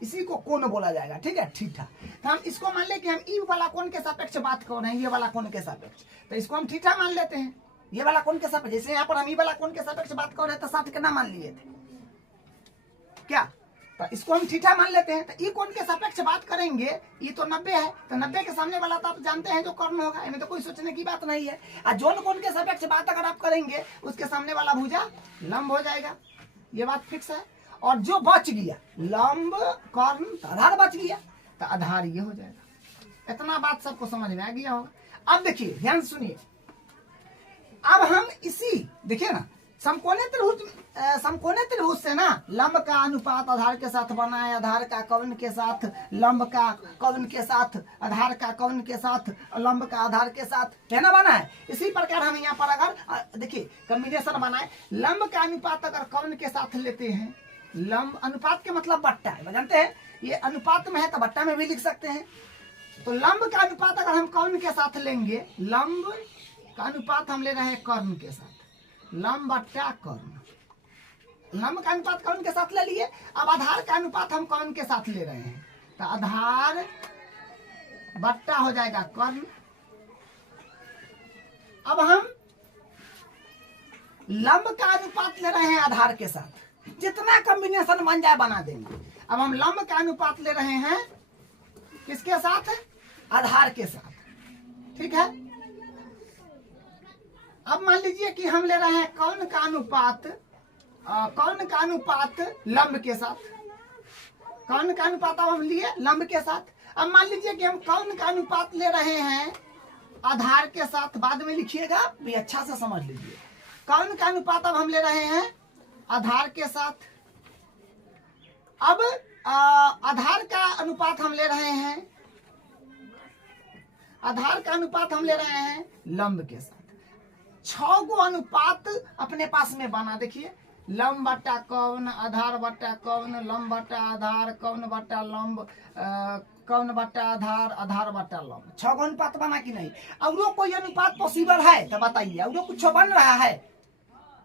इसी को कोण बोला जाएगा, ठीक है, थीटा। तो हम इसको मान ले कि हम ई वाला कोण के सापेक्ष बात कर रहे हैं, ये वाला कोण के सापेक्ष, तो इसको हम थीटा मान लेते हैं, ये वाला कोण के सापेक्ष। जैसे यहाँ पर हम ई वाला कोण के सापेक्ष बात कर रहे हैं तो 60 कितना मान लिए थे क्या, तो इसको हम थीटा मान लेते हैं। तो ई कोण के सापेक्ष बात करेंगे, ई तो 90 है, तो 90 के सामने वाला तो आप जानते हैं जो कर्ण होगा, इनमें तो कोई सोचने की बात नहीं है। और जोन कोण के सापेक्ष बात अगर आप करेंगे उसके सामने वाला भुजा लंब हो जाएगा, ये बात फिक्स है। और जो बच गया लंब कर्ण, तो आधार बच गया, तो आधार ये हो जाएगा। इतना बात सबको समझ में आ गया होगा। अब देखिए ध्यान सुनिए, अब हम इसी देखिए ना, समकोणीय त्रिभुज से ना लंब का अनुपात आधार के साथ बना है, आधार का कर्ण के साथ लंब का, कर्ण के साथ आधार का, कर्ण के साथ लंब का, आधार के साथ, है ना बना है। इसी प्रकार हम यहाँ पर अगर देखिए कॉम्बिनेशन बनाए, लंब का अनुपात अगर कर्ण के साथ लेते हैं, लंब अनुपात के मतलब बट्टा है, जानते हैं, ये अनुपात में है तो बट्टा में भी लिख सकते हैं। तो लंब का अनुपात अगर हम कर्ण के साथ लेंगे, लंब का अनुपात हम ले रहे हैं कर्ण के साथ, लंब बट्टा कर्ण, लंब का अनुपात कर्ण के साथ ले लिए। अब आधार का अनुपात हम कर्ण के साथ ले रहे हैं, तो आधार बट्टा हो जाएगा कर्ण। अब हम लंब का अनुपात ले रहे हैं आधार के साथ, जितना कॉम्बिनेशन बन जाए बना देंगे। अब हम लंब का अनुपात ले रहे हैं किसके साथ, आधार के साथ, ठीक है। अब मान लीजिए कि हम ले रहे हैं कर्ण का अनुपात, कर्ण का अनुपात लंब के साथ, कर्ण का अनुपात अब हम लिए लंब के साथ। अब मान लीजिए कि हम कर्ण का अनुपात ले रहे हैं आधार के साथ, बाद में लिखिएगा भी अच्छा से समझ लीजिए। कर्ण का अनुपात अब हम ले रहे हैं आधार के साथ। अब आधार का अनुपात हम ले रहे हैं, आधार का अनुपात हम ले रहे हैं लंब के साथ। 6 गो अनुपात अपने पास में बना, देखिए लंब बट्टा कर्ण, आधार बट्टा कर्ण, लंब बट्टा आधार, कर्ण बट्टा लंब, कर्ण बट्टा आधार, आधार बट्टा लंब। 6 गो अनुपात बना कि नहीं। और कोई अनुपात पॉसिबल है तो बताइए, और कुछ बन रहा है,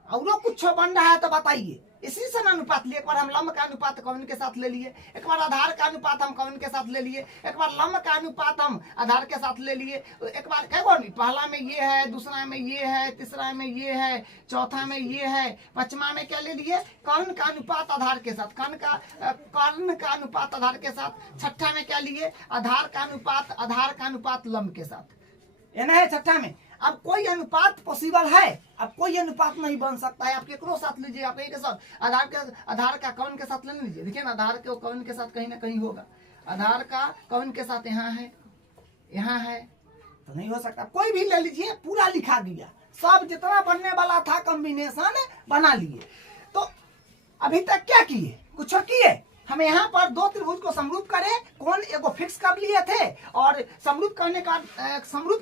और कुछ बन रहा है तो बताइए। इसी से अनुपात लिए, एक बार हम लंब का अनुपात कर्ण के साथ ले लिए, एक बार आधार का अनुपात हम कर्ण के साथ ले लिए, एक बार लंब का अनुपात हम आधार के साथ ले लिए, एक बार कई बार, पहला में ये है, दूसरा में ये है, तीसरा में ये है, चौथा में ये है, पांचवा में क्या ले लिए, कर्ण का अनुपात आधार के साथ, कर्ण का अनुपात आधार के साथ। छठा में क्या लिए, आधार का अनुपात लंब के साथ, ये ना है छठा में। अब कोई अनुपात पॉसिबल है, अब कोई अनुपात नहीं बन सकता है। आप केकरो साथ लीजिए, आप एक साथ आधार का कर्ण के साथ ले लीजिए, देखिए ना आधार के कर्ण के साथ कहीं ना कहीं होगा, आधार का कर्ण के साथ यहाँ है, यहाँ है, तो नहीं हो सकता। कोई भी ले लीजिए, पूरा लिखा गया, सब जितना बनने वाला था कॉम्बिनेशन बना लिए। तो अभी तक क्या किए, कुछ किए, हमें यहाँ पर 2 त्रिभुज को समरूप करे, कोण एगो फिक्स कर लिए थे, और समरूप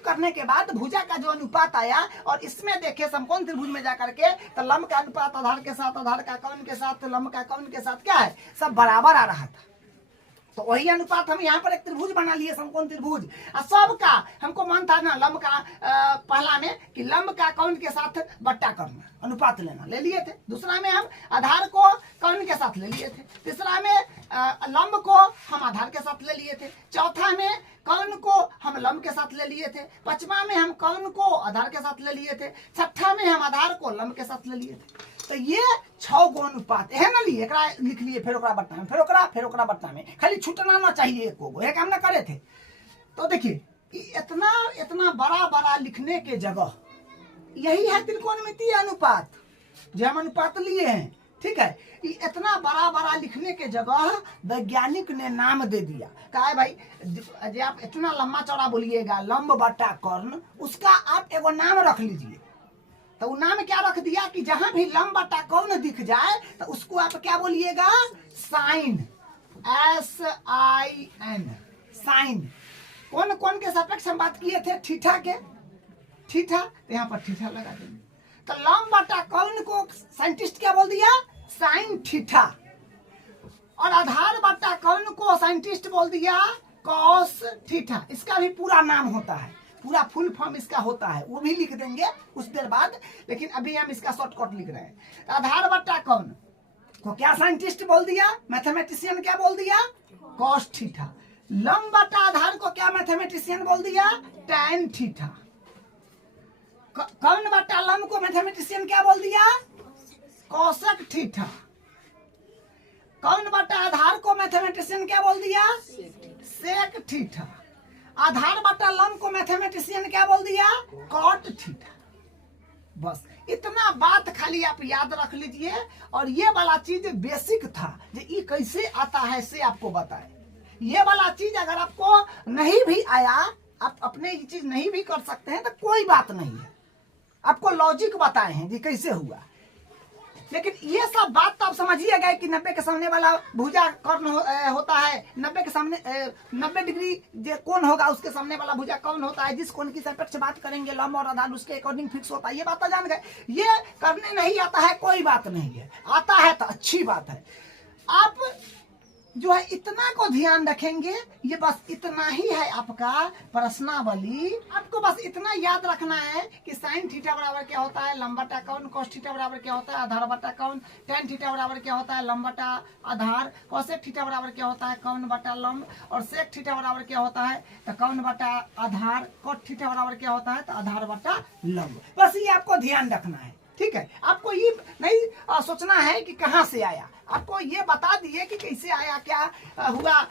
करने के बाद भुजा का जो अनुपात आया, और इसमें देखे समकोण त्रिभुज में जाकर के तो लंब का अनुपात आधार के साथ, आधार का कर्ण के साथ, लंब का कर्ण के साथ क्या है, सब बराबर आ रहा था। तो वही अनुपात हम यहाँ पर एक त्रिभुज बना लिए, समकोण त्रिभुज। और सबका हमको मन था ना लंब का पहला में कि लंब का कौन के साथ बट्टा करना, अनुपात लेना, ले लिए थे। दूसरा में हम आधार को कौन के साथ ले लिए थे। तीसरा में लंब को हम आधार के साथ ले लिए थे। चौथा में कौन को हम लंब के साथ ले लिए थे। पांचवा में हम कौन को आधार के साथ ले लिए थे। छठा में हम आधार को लंब के साथ ले लिए थे। तो ये 6 गो अनुपात है ना, लिए एकरा लिख लिए, फिर ओकरा बट्टा में, फिर ओकरा बट्टा में, खाली छूटना ना चाहिए एक गो, ये काम ना करे थे। तो देखिए इतना इतना बड़ा बड़ा लिखने के जगह यही है त्रिकोणमितीय अनुपात जो हम अनुपात लिए हैं, ठीक है। इतना बड़ा बड़ा लिखने के जगह वैज्ञानिक ने नाम दे दिया, कहा है भाई जब आप इतना लंबा चौड़ा बोलिएगा लंब बटा कर्ण, उसका आप एगो नाम रख लीजिए। तो वो नाम क्या रख दिया कि जहां भी लंब बटा कौन दिख जाए तो उसको आप क्या बोलिएगा, साइन, SIN, साइन। कौन कौन के सापेक्ष हम बात किए थे, थीटा के, थीटा, तो यहाँ पर थीटा लगा देंगे। तो लंब बटा कौन को साइंटिस्ट क्या बोल दिया, साइन थीटा। और आधार बटा कौन को साइंटिस्ट बोल दिया कॉस थीटा। इसका भी पूरा नाम होता है, पूरा फुल फॉर्म इसका होता है, वो भी लिख देंगे कुछ देर बाद, लेकिन अभी हम इसका शॉर्टकट लिख रहे हैं। आधार बटा कौन को क्या साइंटिस्ट बोल दिया, मैथमेटिशियन क्या बोल दिया, कॉस थीटा। लंब बटा आधार को क्या मैथमेटिशियन बोल दिया, टैन थीटा। कौन बटा लंब को मैथमेटिशियन क्या बोल दिया, कोसेक थीटा। कौन बटा आधार को मैथमेटिशियन क्या बोल दिया, सेक थीटा। आधार बटा लंब को मैथमेटिशियन क्या बोल दिया, कॉट थीटा। बस इतना बात खाली आप याद रख लीजिए। और ये वाला चीज बेसिक था, जो ये कैसे आता है से आपको बताए। ये वाला चीज अगर आपको नहीं भी आया, आप अपने ये चीज नहीं भी कर सकते हैं तो कोई बात नहीं है, आपको लॉजिक बताए हैं कि कैसे हुआ। लेकिन ये सब बात तो आप समझिए गए कि 90 के सामने वाला भुजा कर्ण होता है, 90 के सामने 90 डिग्री जो कोण होगा उसके सामने वाला भुजा कौन होता है, जिस कोण की सापेक्ष बात करेंगे लंब और आधार उसके अकॉर्डिंग फिक्स होता है। ये बात तो जान गए। ये करने नहीं आता है कोई बात नहीं है, आता है तो अच्छी बात है। आप जो है इतना को ध्यान रखेंगे, ये बस इतना ही है आपका प्रश्नावली। आपको बस इतना याद रखना है कि साइन थीटा बराबर क्या होता है, लंब बटा कौन, कॉस थीटा बराबर क्या होता है, आधार बटा कौन, टेन थीटा बराबर क्या होता है, लंब बटा आधार, कोसेक थीटा बराबर क्या होता है, कौन बटा लंब, और सेक थीटा बराबर क्या होता है तो कौन बटा आधार, कॉट थीटा बराबर क्या होता है तो आधार बटा लंब। बस ये आपको ध्यान रखना है, ठीक है। आपको ये नहीं सोचना है कि कहाँ से आया, आपको ये बता दिए कि कैसे आया, क्या हुआ,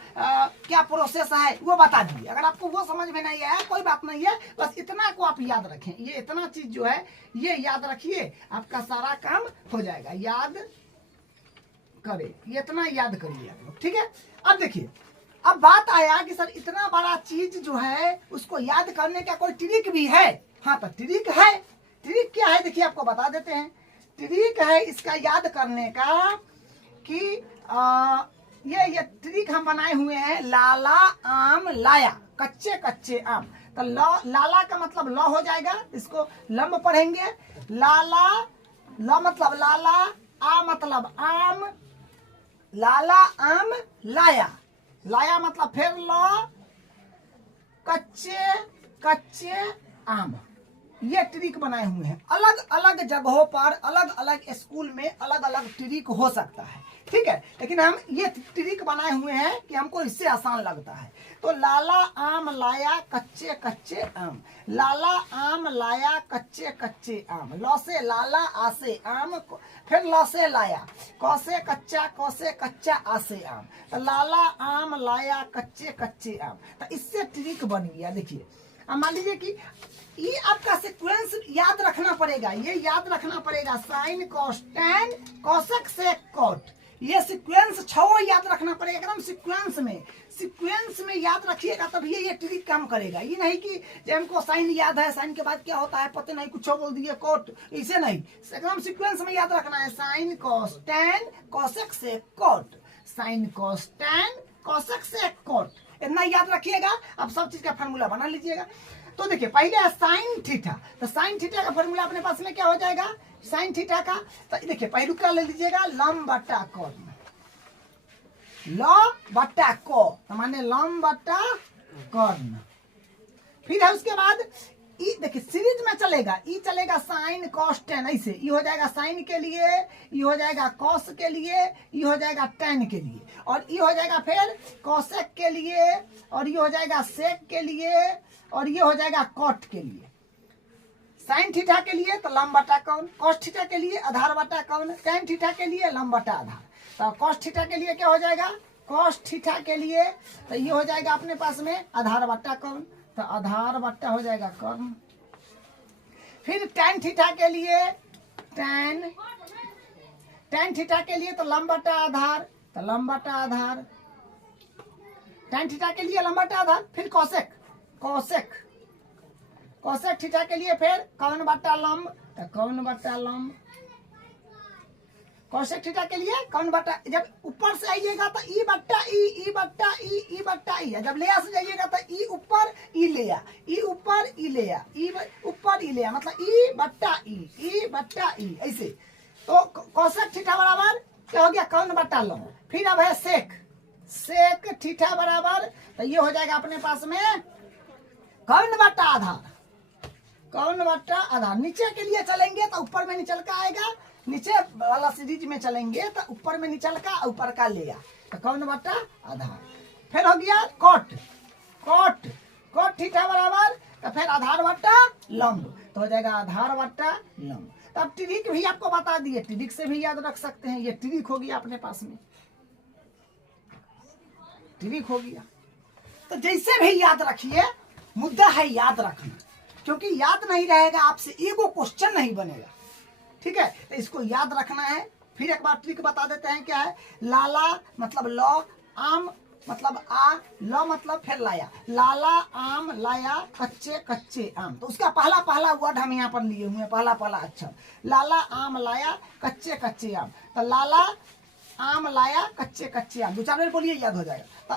क्या प्रोसेस है वो बता दिए। अगर आपको वो समझ में नहीं आया कोई बात नहीं है, बस इतना को आप याद रखें। ये इतना चीज जो है ये याद रखिए, आपका सारा काम हो जाएगा। याद करे, ये इतना याद करिए आप लोग, ठीक है। अब देखिए, अब बात आया कि सर इतना बड़ा चीज जो है उसको याद करने का कोई ट्रिक भी है। हाँ तो ट्रिक है। ट्रिक क्या है देखिए, आपको बता देते हैं। ट्रिक है इसका याद करने का कि ये ट्रिक हम बनाए हुए हैं, लाला आम लाया, कच्चे कच्चे आम। तो लाला का मतलब ल हो जाएगा, इसको लंब पढ़ेंगे। लाला, ल मतलब लाला, आ मतलब आम, लाला आम लाया, लाया मतलब फिर ल, कच्चे कच्चे आम। ये ट्रिक बनाए हुए हैं। अलग अलग जगहों पर अलग अलग स्कूल में अलग अलग ट्रिक हो सकता है, ठीक है। लेकिन हम ये ट्रिक बनाए हुए हैं कि हमको इससे आसान लगता है। तो लाला आम लाया कच्चे कच्चे आम, लाला आम लाया कच्चे कच्चे आम, लौ से लाला आ से आम, फिर लौ से लाया, कौ से कच्चा आ से आम। तो लाला आम लाया कच्चे कच्चे आम। तो इससे ट्रिक बन गया। देखिए अब मान लीजिए कि ये आपका सीक्वेंस याद रखना पड़ेगा, ये याद रखना पड़ेगा, sine cos tan cosec sec cot. ये सीक्वेंस 6 याद रखना पड़ेगा एकदम सीक्वेंस में याद रखिएगा तब ये ट्रिक काम करेगा। ये नहीं कि जब हमको साइन याद है, साइन के बाद क्या होता है पता नहीं, कुछ बोल दिए कोट, इसे नहीं, एकदम सीक्वेंस में याद रखना है। Sine cos tan cosec sec cot, sine cos tan cosec sec cot, इतना याद रखिएगा। अब सब चीज का फार्मूला बना लीजिएगा। तो देखिए पहले है साइन थीटा, तो साइन थीटा का फार्मूला अपने पास में क्या हो जाएगा, साइन थीटा का। तो देखिए पहलू क्या ले लीजिएगा, लंब बटा कॉर्न, ल बट्टा को, तो माने लम बट्टा कर्ण। फिर है उसके बाद ई, देखिए सीरीज में चलेगा, ई चलेगा साइन कॉस टेन, ऐसे ई हो जाएगा साइन के लिए, ई हो जाएगा कॉस के लिए, ई हो जाएगा टेन के लिए, और ई हो जाएगा फिर कॉसेक के लिए, और ये हो जाएगा सेक के लिए, और ये हो जाएगा कॉट के लिए। साइन थीटा के लिए तो लंब बटा कौन, कॉस थीटा के लिए आधार बटा कौन, टेन थीटा के लिए लंब बटा आधार। तो कॉस थीटा के लिए क्या हो जाएगा, कॉस थीटा के लिए तो ये हो जाएगा अपने पास में आधार बट्टा कौन, तो आधार बट्टा हो जाएगा कौन। फिर टेन थीटा के लिए टेन थीटा के लिए तो लंब बटा आधार, तो लंब बटा आधार, टेन थीटा के लिए लंब बटा आधार। फिर कॉसेक थीटा के लिए फिर कौन बट्टा लंब, तो कौन बट्टा लंब। कॉसेक थीटा के लिए कौन बट्टा, जब ऊपर से आइएगा तो ई बट्टा ई बट्टा ई बट्टा ई, जब लेया से जाइएगा तो ई ऊपर ई लेया, ई ऊपर ई लेया, ई ऊपर ई लेया, मतलब ई बट्टा ई ऐसे। तो कॉसेक थीटा बराबर क्या हो गया, कौन बट्टा लंब। फिर अब है सेक थीटा बराबर, तो ये हो जाएगा अपने पास में कौन बट्टा आधार, कौन बट्टा आधार। नीचे के लिए चलेंगे तो ऊपर में निचल का आएगा, नीचे वाला सीरीज में चलेंगे तो ऊपर में निचल का ऊपर का लेगा, तो कौन बट्टा आधार। फिर हो गया कॉट थीटा बराबर, तो फिर आधार बट्टा लंब, तो हो जाएगा आधार बट्टा लंब। तब ट्रिक भी आपको बता दिए, ट्रिक से भी याद रख सकते हैं, ये ट्रिक हो गया अपने पास में, ट्रिक हो गया। तो जैसे भी याद रखिए, मुद्दा है याद रखना, क्योंकि याद नहीं रहेगा आपसे एगो क्वेश्चन नहीं बनेगा, ठीक है। तो इसको याद रखना है। फिर एक बार ट्रिक बता देते हैं, क्या है, लाला मतलब लौ, आम मतलब आ, लौ मतलब फिर लाया, लाला आम लाया कच्चे आम, तो उसका पहला वर्ड हम यहाँ पर लिए हुए हैं, पहला अक्षर, लाला आम लाया कच्चे आम, तो लाला आम लाया कच्चे आम, दो चार बार बोलिए याद हो जाएगा। तो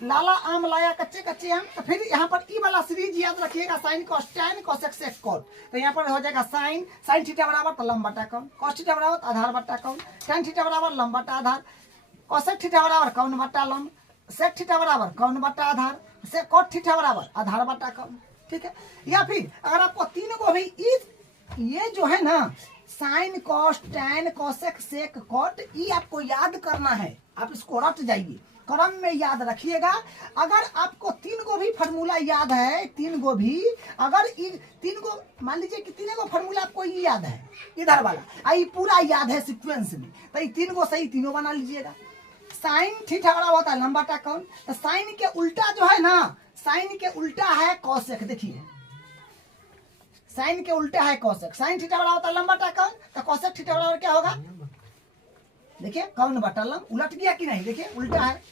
लाला आम लाया कच्चे आम, तो फिर यहाँ पर ई वाला सीरीज याद रखिएगा, sine cos tan cosec sec cot, तो यहाँ पर हो जाएगा साइन थीटा बराबर तो लंब बटा कौन, कॉस थीटा बराबर तो आधार बटा कौन, टेन थीटा बराबर लंब बटा आधार, कॉसेक थीटा बराबर कौन बटा लंब, सेक थीटा बराबर कौन बटा आधार, से कॉट थीटा बराबर आधार बटा कौन, ठीक है। या फिर अगर आपको तीन को भी ये जो है ना sine cos tan cosec sec cot, ये आपको याद करना है, आप इसको रट जाइए, क्रम में याद रखिएगा। अगर आपको तीन को भी फॉर्मूला याद है, तीन को भी, अगर तीन को मान लीजिए कि तीन को फॉर्मूला आपको ये याद है, इधर वाला आई पूरा याद है सीक्वेंस में, तो ये तीन को सही तीनों बना लीजिएगा। साइन थीटा बराबर होता है लंब बटा कौन, तो साइन के उल्टा जो है ना, साइन के उल्टा है कॉसेक, देखिए साइन के उल्टा है कॉसेक, साइन थीटा बराबर होता है लंब बटा कौन, तो कॉसेक थीटा बराबर क्या होगा, देखिए कौन बटा लंब, उलट गया कि नहीं, देखिए उल्टा है,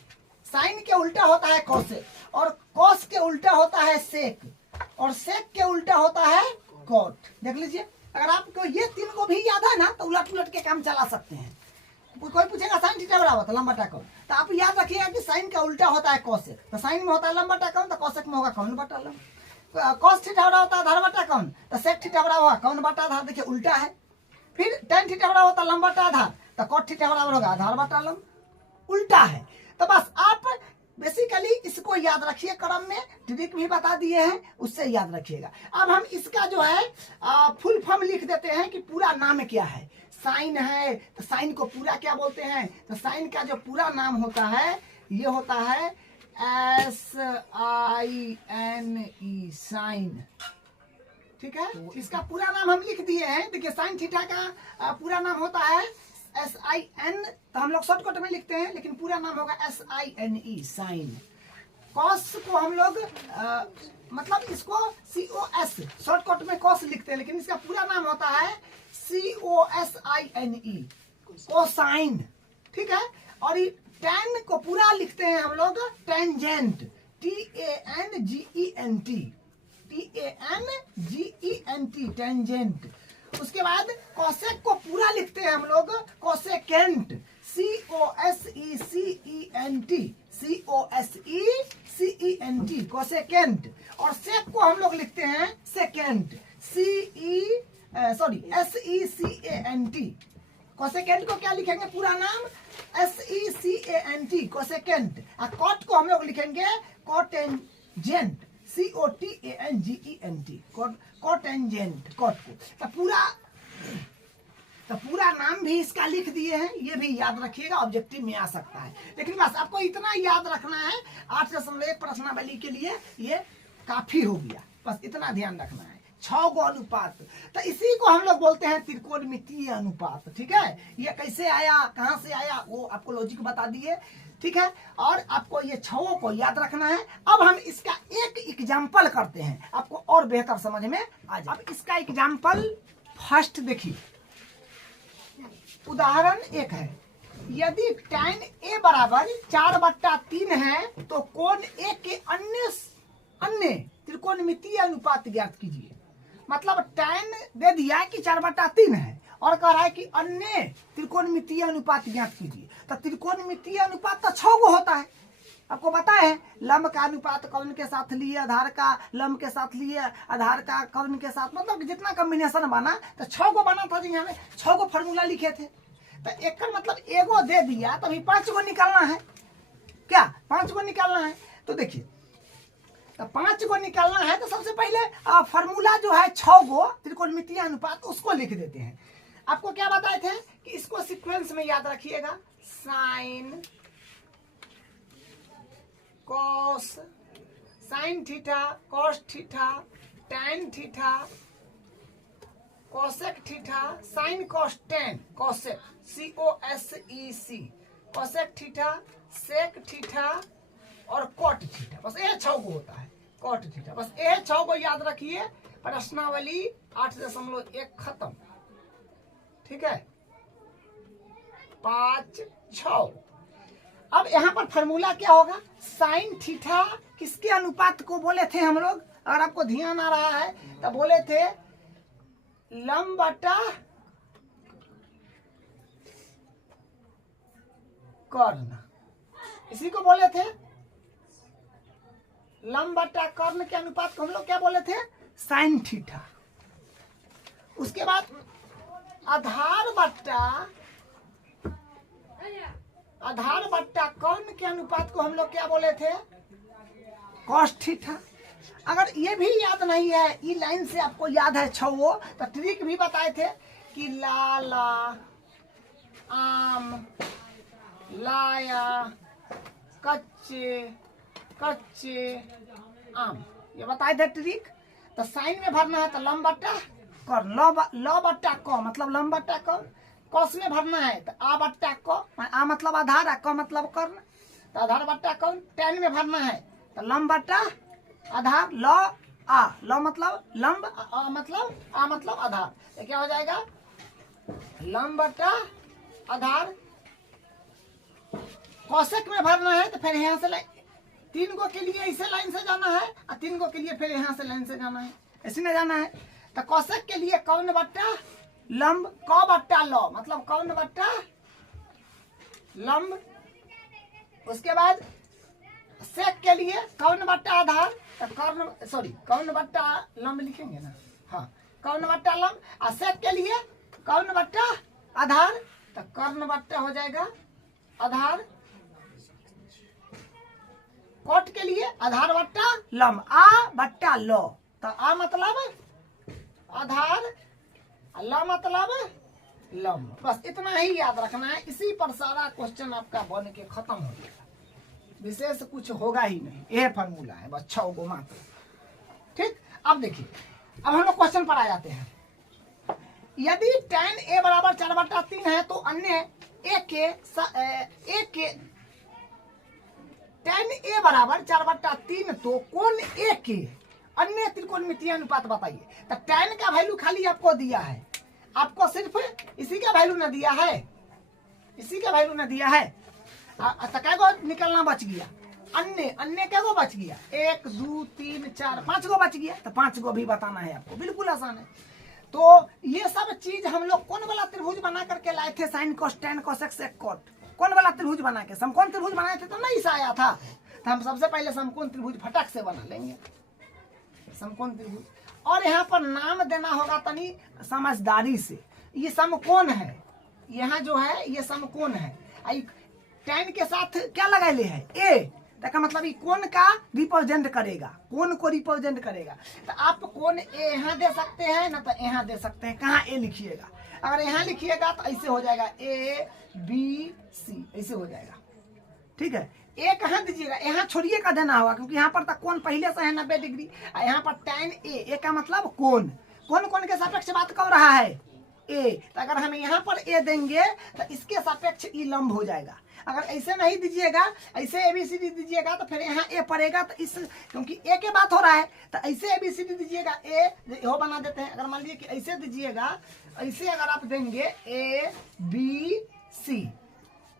साइन के उल्टा होता है कॉसेक, और कॉस के उल्टा होता है सेक, और सेक के उल्टा होता है कॉट, देख लीजिए। अगर आपको ये तीन को भी याद है ना, तो उलट के काम चला सकते हैं। कोई पूछेगा साइन थीटा बराबर तो लंब बटा कौन, तो आप याद रखिएगा कि साइन का उल्टा होता है कॉसेक, तो साइन में होता है लंब बटा कौन, तो कॉसेक में होगा कौन बटा लंब। कॉस थीटा बराबर होता है आधार बटा कौन, तो सेक थीटा बराबर होगा कौन बटा आधार, देखिए उल्टा है। फिर टेन थीटा बराबर होता है लंब बटा आधार, तो कॉट थीटा बराबर होगा आधार बटा लंब, उल्टा है। तो बस आप बेसिकली इसको याद रखिए, क्रम में ट्रिक भी बता दिए हैं, उससे याद रखिएगा। अब हम इसका जो है फुल फॉर्म लिख देते हैं कि पूरा नाम क्या है। साइन है तो साइन को पूरा क्या बोलते हैं, तो साइन का जो पूरा नाम होता है ये होता है SINE, साइन, ठीक है। इसका पूरा नाम हम लिख दिए हैं। देखिए साइन थीटा का पूरा नाम होता है SIN, तो हम लोग शॉर्टकट में लिखते हैं, लेकिन पूरा नाम होगा SINE, साइन। कॉस को हम लोग मतलब इसको COS शॉर्टकट में कॉस लिखते हैं, लेकिन इसका पूरा नाम होता है COSINE, कोसाइन, ठीक है। और टेन को पूरा लिखते हैं हम लोग टेंजेंट, TANGENT, टेंजेंट। उसके बाद कोसेक को पूरा लिखते हैं हम लोग कोसेकेंट, COSECENT, कोसेकेंट। और सेक को हम लोग लिखते हैं सेकेंट, SECANT, कोसेकेंट को क्या लिखेंगे पूरा नाम, SECANT, कोसेकेंट। और कॉट को हम लोग लिखेंगे कॉटेंजेंट, COTANGENT, कॉटेंजेंट, कॉट को। तो पूरा नाम भी इसका लिख दिए हैं, ये भी याद रखिएगा, ऑब्जेक्टिव में आ सकता है। लेकिन बस आपको इतना याद रखना है, 8.1 प्रश्नावली के लिए ये काफी हो गया, बस इतना ध्यान रखना है। 6 गो अनुपात, तो इसी को हम लोग बोलते हैं त्रिकोणमितीय अनुपात। ठीक है, ये कैसे आया, कहाँ से आया, वो आपको लॉजिक बता दिए। ठीक है, और आपको ये 6 को याद रखना है। अब हम इसका एक एग्जाम्पल करते हैं, आपको और बेहतर समझ में आ जाए। अब इसका एग्जाम्पल फर्स्ट देखिए, उदाहरण 1 है, यदि tan A बराबर 4/3 है तो कोण A के अन्य त्रिकोणमितीय अनुपात ज्ञात कीजिए। मतलब tan दे दिया कि 4/3 है और कह रहा है कि अन्य त्रिकोणमितीय अनुपात ज्ञात कीजिए। तो त्रिकोणमितीय अनुपात तो 6 गो होता है, आपको पता है। लंब का अनुपात कर्ण के साथ लिए, आधार का लंब के साथ लिए, आधार का कर्ण के साथ, मतलब जितना कॉम्बिनेशन बना तो 6 गो बना था। जी हमें 6 गो फॉर्मूला लिखे थे, तो एक मतलब एगो दे दिया तो अभी 5 गो निकालना है। क्या 5 गो निकालना है? तो देखिए, तो 5 गो निकालना है तो सबसे पहले फॉर्मूला जो है 6 गो त्रिकोणमितीय अनुपात, उसको लिख देते हैं। आपको क्या बताए थे कि इसको सीक्वेंस में याद रखिएगा, sine cos, sine theta, cos theta, tan theta, cosec theta, sine cos tan, cosec COSEC, cosec theta, sec theta और कॉट थीटा। बस ये 6 गो होता है, कॉट थीटा। बस ये 6 गो याद रखिए। प्रश्नावली 8.1 खत्म। ठीक है, 5, 6। अब यहाँ पर फॉर्मूला क्या होगा, साइन थीटा किसके अनुपात को बोले थे हम लोग, अगर आपको ध्यान आ रहा है तो बोले थे लंब बटा कर्ण, इसी को बोले थे लंब बटा कर्ण के अनुपात को हम लोग क्या बोले थे, साइन थीटा। उसके बाद आधार बट्टा कर्ण के अनुपात को हम लोग क्या बोले थे, कॉस थीटा। अगर ये भी याद नहीं है, ये लाइन से आपको याद है 6 गो, तो ट्रिक भी बताए थे कि लाला, आम, लाया, कच्चे आम, ये बताए थे ट्रिक। तो साइन में भरना है तो लंब बट्टा कर्ण, ल बट्टा क मतलब लंब बट्टा क। कॉस में भरना है तो आ बट्टा क, आ मतलब आधार, क मतलब कर्ण, तो आधार बट्टा कर्ण। टैन में भरना है तो लंब बट्टा आधार, ल आ, ल मतलब लंब, आ मतलब आधार। तो क्या हो जाएगा, लंब बट्टा आधार। कोसेक में भरना है तो फिर यहाँ से 3 गो के लिए ऐसे लाइन से जाना है और 3 गो के लिए फिर यहाँ से लाइन से जाना है, ऐसे में जाना है। तो कोसेक के लिए कर्ण बट्टा लंब, क बट्टा ल मतलब कर्ण बट्टा लंब। उसके बाद सेक के लिए कर्ण बट्टा आधार, तो कर्ण बट्टा लंब लिखेंगे ना, हाँ कर्ण बट्टा लंब। और सेक के लिए कर्ण बट्टा आधार, तो कर्ण बट्टा हो जाएगा आधार। कॉट के लिए आधार बट्टा लंब, आ बट्टा लो, तो आ मतलब आधार, ल मतलब लंब। बस इतना ही याद रखना है, इसी पर सारा क्वेश्चन आपका बन के खत्म हो जाएगा, विशेष कुछ होगा ही नहीं। यह फॉर्मूला है, बस 6 गो मात्र। ठीक, अब देखिए, अब हम लोग क्वेश्चन पर आ जाते हैं। यदि tan A बराबर 4/3 है तो अन्य A के tan A बराबर 4/3 तो कोण A के अन्य त्रिकोणमितीय अनुपात बताइए। तो tan का वैल्यू खाली आपको दिया है, आपको सिर्फ इसी का वैल्यू न दिया है, इसी का वैल्यू न दिया है। तो क्या गो निकलना बच गया, अन्य क्या गो बच गया, 1 2 3 4 5 गो बच गया। तो 5 गो भी बताना है आपको, बिल्कुल आसान है। तो ये सब चीज हम लोग कौन वाला त्रिभुज बना करके लाए थे, sine cos tan cosec sec cot, कौन वाला त्रिभुज बना के, समकोण त्रिभुज बनाए थे तो नहीं आया था। तो हम सबसे पहले समकोण त्रिभुज फटाक से बना लेंगे, समकोण त्रिभुज। और यहाँ पर नाम देना होगा तनी समझदारी से, ये समकोण है, यहाँ जो है ये समकोण है, tan के साथ क्या लगाए है a, का मतलब ये कोण का रिप्रेजेंट करेगा, कोण को रिप्रेजेंट करेगा। तो आप कोण ए यहाँ दे सकते हैं ना, तो यहाँ दे सकते हैं। कहाँ ए लिखिएगा, अगर यहाँ लिखिएगा तो ऐसे हो जाएगा ए बी सी, ऐसे हो जाएगा। ठीक है, ए कहाँ दीजिएगा, यहाँ छोड़िए का देना होगा, क्योंकि यहाँ पर तक कोण पहले से है 90 डिग्री, और यहाँ पर tan ए का मतलब कोण, कोण के सापेक्ष बात कर रहा है ए। तो अगर हम यहाँ पर ए देंगे तो इसके सापेक्ष ई लंब हो जाएगा। अगर ऐसे नहीं दीजिएगा, ऐसे ABCD दीजिएगा तो फिर यहाँ ए पड़ेगा, तो इस क्योंकि ए के बात हो रहा है तो ऐसे ABCD दीजिएगा, ए हो बना देते हैं। अगर मान लीजिए कि ऐसे दीजिएगा, ऐसे अगर आप देंगे ABC,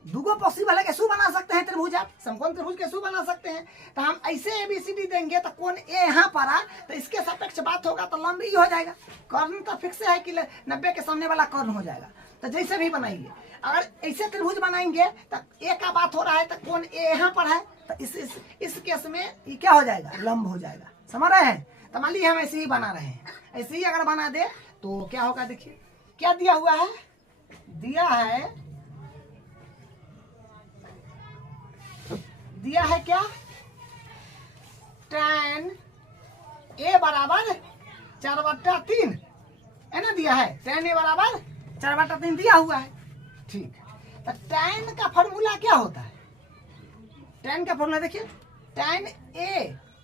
दुगो पॉसिबल है, कैसे बना सकते हैं त्रिभुज, आप समकोण त्रिभुज कैसे बना सकते हैं। तो हम ऐसे ABCD देंगे तो कोण ए यहाँ पर आ, तो इसके सापेक्ष बात होगा तो लंब ई हो जाएगा। कर्ण तो फिक्स है कि 90 के सामने वाला कर्ण हो जाएगा। तो जैसे भी बनाइए, अगर ऐसे त्रिभुज बनाएंगे तो ए का बात हो रहा है तो कोण ए यहाँ पर है, तो इस केस में ये क्या हो जाएगा, लंब हो जाएगा। समझ रहे हैं। तो मान लीजिए हम ऐसे ही बना रहे हैं, ऐसे ही अगर बना दे तो क्या होगा, देखिए क्या दिया हुआ है, दिया है क्या, tan a बराबर 4/3 है ना, दिया है tan a बराबर 4/3 दिया हुआ है। ठीक, तो tan का फॉर्मूला क्या होता है, tan का फॉर्मूला देखिए, tan a,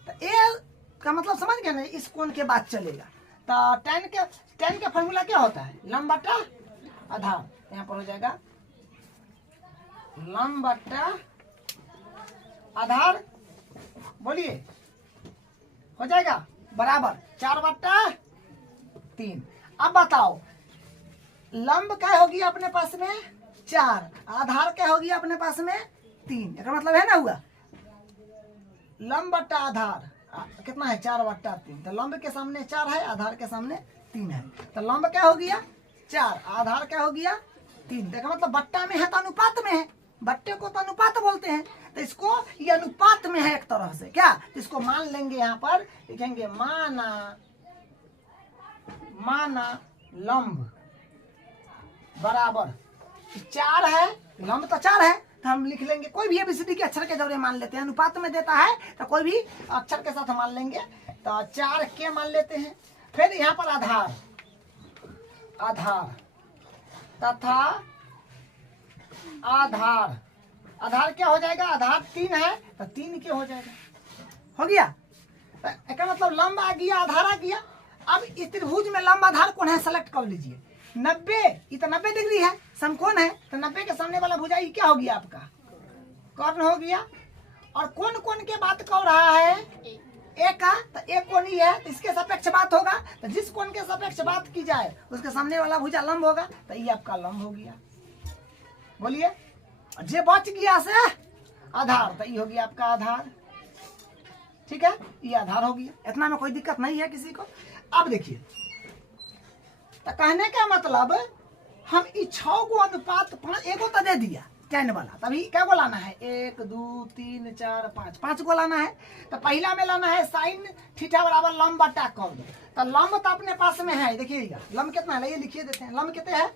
तो a का मतलब समझ गया ना, इस कोण के बाद चलेगा। तो tan का फॉर्मूला क्या होता है, लंब बटा आधार। यहाँ पर हो जाएगा लंब बटा आधार, बोलिए हो जाएगा बराबर 4/3। अब बताओ लंब क्या होगी अपने पास में 4, आधार क्या होगी अपने पास में 3, इसका मतलब है ना हुआ लंब बटा आधार कितना है 4/3। तो लंब के सामने 4 है, आधार के सामने 3 है, तो लंब क्या हो गया 4, आधार क्या हो गया 3। देखो मतलब बट्टा में है तो अनुपात में है, बट्टे को तो अनुपात बोलते हैं, तो इसको ये अनुपात में है एक तरह से क्या, तो इसको मान लेंगे, यहाँ पर लिखेंगे माना लंब बराबर 4 है, लंब तो 4 है, तो हम लिख लेंगे कोई भी ABCD के अक्षर के जरिए मान लेते हैं, अनुपात में देता है तो कोई भी अक्षर के साथ मान लेंगे, तो 4 के मान लेते हैं। फिर यहाँ पर आधार तथा आधार क्या हो जाएगा, आधार 3 है तो 3 के हो जाएगा, हो गया। इसका मतलब लंब आ गया, आधार आ गया। अब इस त्रिभुज में लंब आधार कौन है, सेलेक्ट कर लीजिए। 90, ये तो 90 डिग्री है, समकोण है, तो 90 के सामने वाला भुजा क्या हो गया आपका, कर्ण हो गया। और कोण के बात कर रहा है ए का, तो एक कोण ही है, तो इसके सापेक्ष बात होगा, तो जिस कोण के सापेक्ष बात की जाए उसके सामने वाला भुजा लंब होगा, तो ये आपका लंब हो गया। बोलिए, जे बच गया से आधार, तो ये हो गया आपका आधार। ठीक है, ये आधार हो गया, इतना में कोई दिक्कत नहीं है किसी को। अब देखिए, तो कहने का मतलब हम 6 को अनुपात 5, एगो तो दे दिया tan वाला, तभी क्या को लाना है 1 2 3 4 5 को लाना है। तो पहला में लाना है sin थीटा बराबर लंब बटा कर्ण। तो लंब तो अपने पास में है, देखिएगा लंब कितना है, ये लिखिए देते हैं, लंब कितने है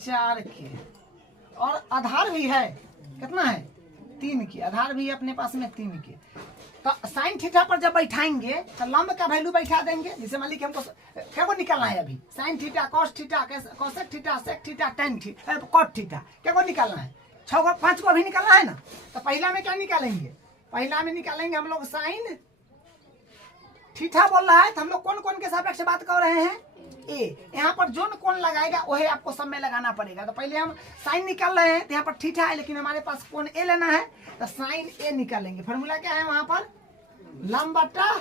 4 के, और आधार भी है कितना है 3 की, आधार भी अपने पास में 3 की। तो साइन थीटा पर जब बैठाएंगे तो लंब का वैल्यू बैठा देंगे। जैसे मान लीजिए हमको क्या को निकालना है, अभी sine theta, cos theta, cosec theta, sec theta, tan theta, cot theta, क्या को निकालना है 6 को 5 को अभी निकालना है ना। तो पहला में क्या निकालेंगे, पहला में निकालेंगे हम लोग साइन थीटा बोल रहा है, तो हम लोग कौन के सापेक्ष बात कर रहे हैं ए। यहाँ पर जो कोण लगाएगा वही आपको सब में लगाना पड़ेगा। तो पहले हम साइन निकाल रहे हैं, तो यहाँ पर थीटा है, लेकिन हमारे पास कोण ए लेना है, तो साइन ए निकालेंगे। फॉर्मूला क्या है वहां पर, लंब बटा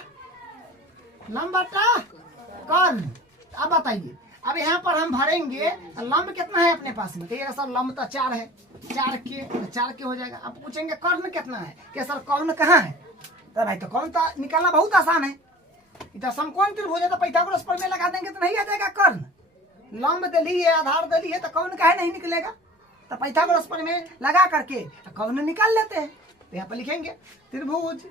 कर्ण। अब बताइए, अब यहाँ पर हम भरेंगे, लंब कितना है अपने पास में, तो ये सब लंब तो 4 है, 4 के हो जाएगा। अब पूछेंगे कर्ण कितना है, कि सर कर्ण कहाँ है, तो भाई तो कर्ण तो निकालना बहुत आसान है, इतना समकोण त्रिभुज है, तो पाइथागोरस प्रमेय लगा देंगे तो नहीं आ जाएगा कर्ण। लंब दली है, आधार दली है, तो कर्ण काहे नहीं निकलेगा, तो पाइथागोरस प्रमेय लगा करके कर्ण निकाल लेते हैं। तो यहाँ पर लिखेंगे त्रिभुज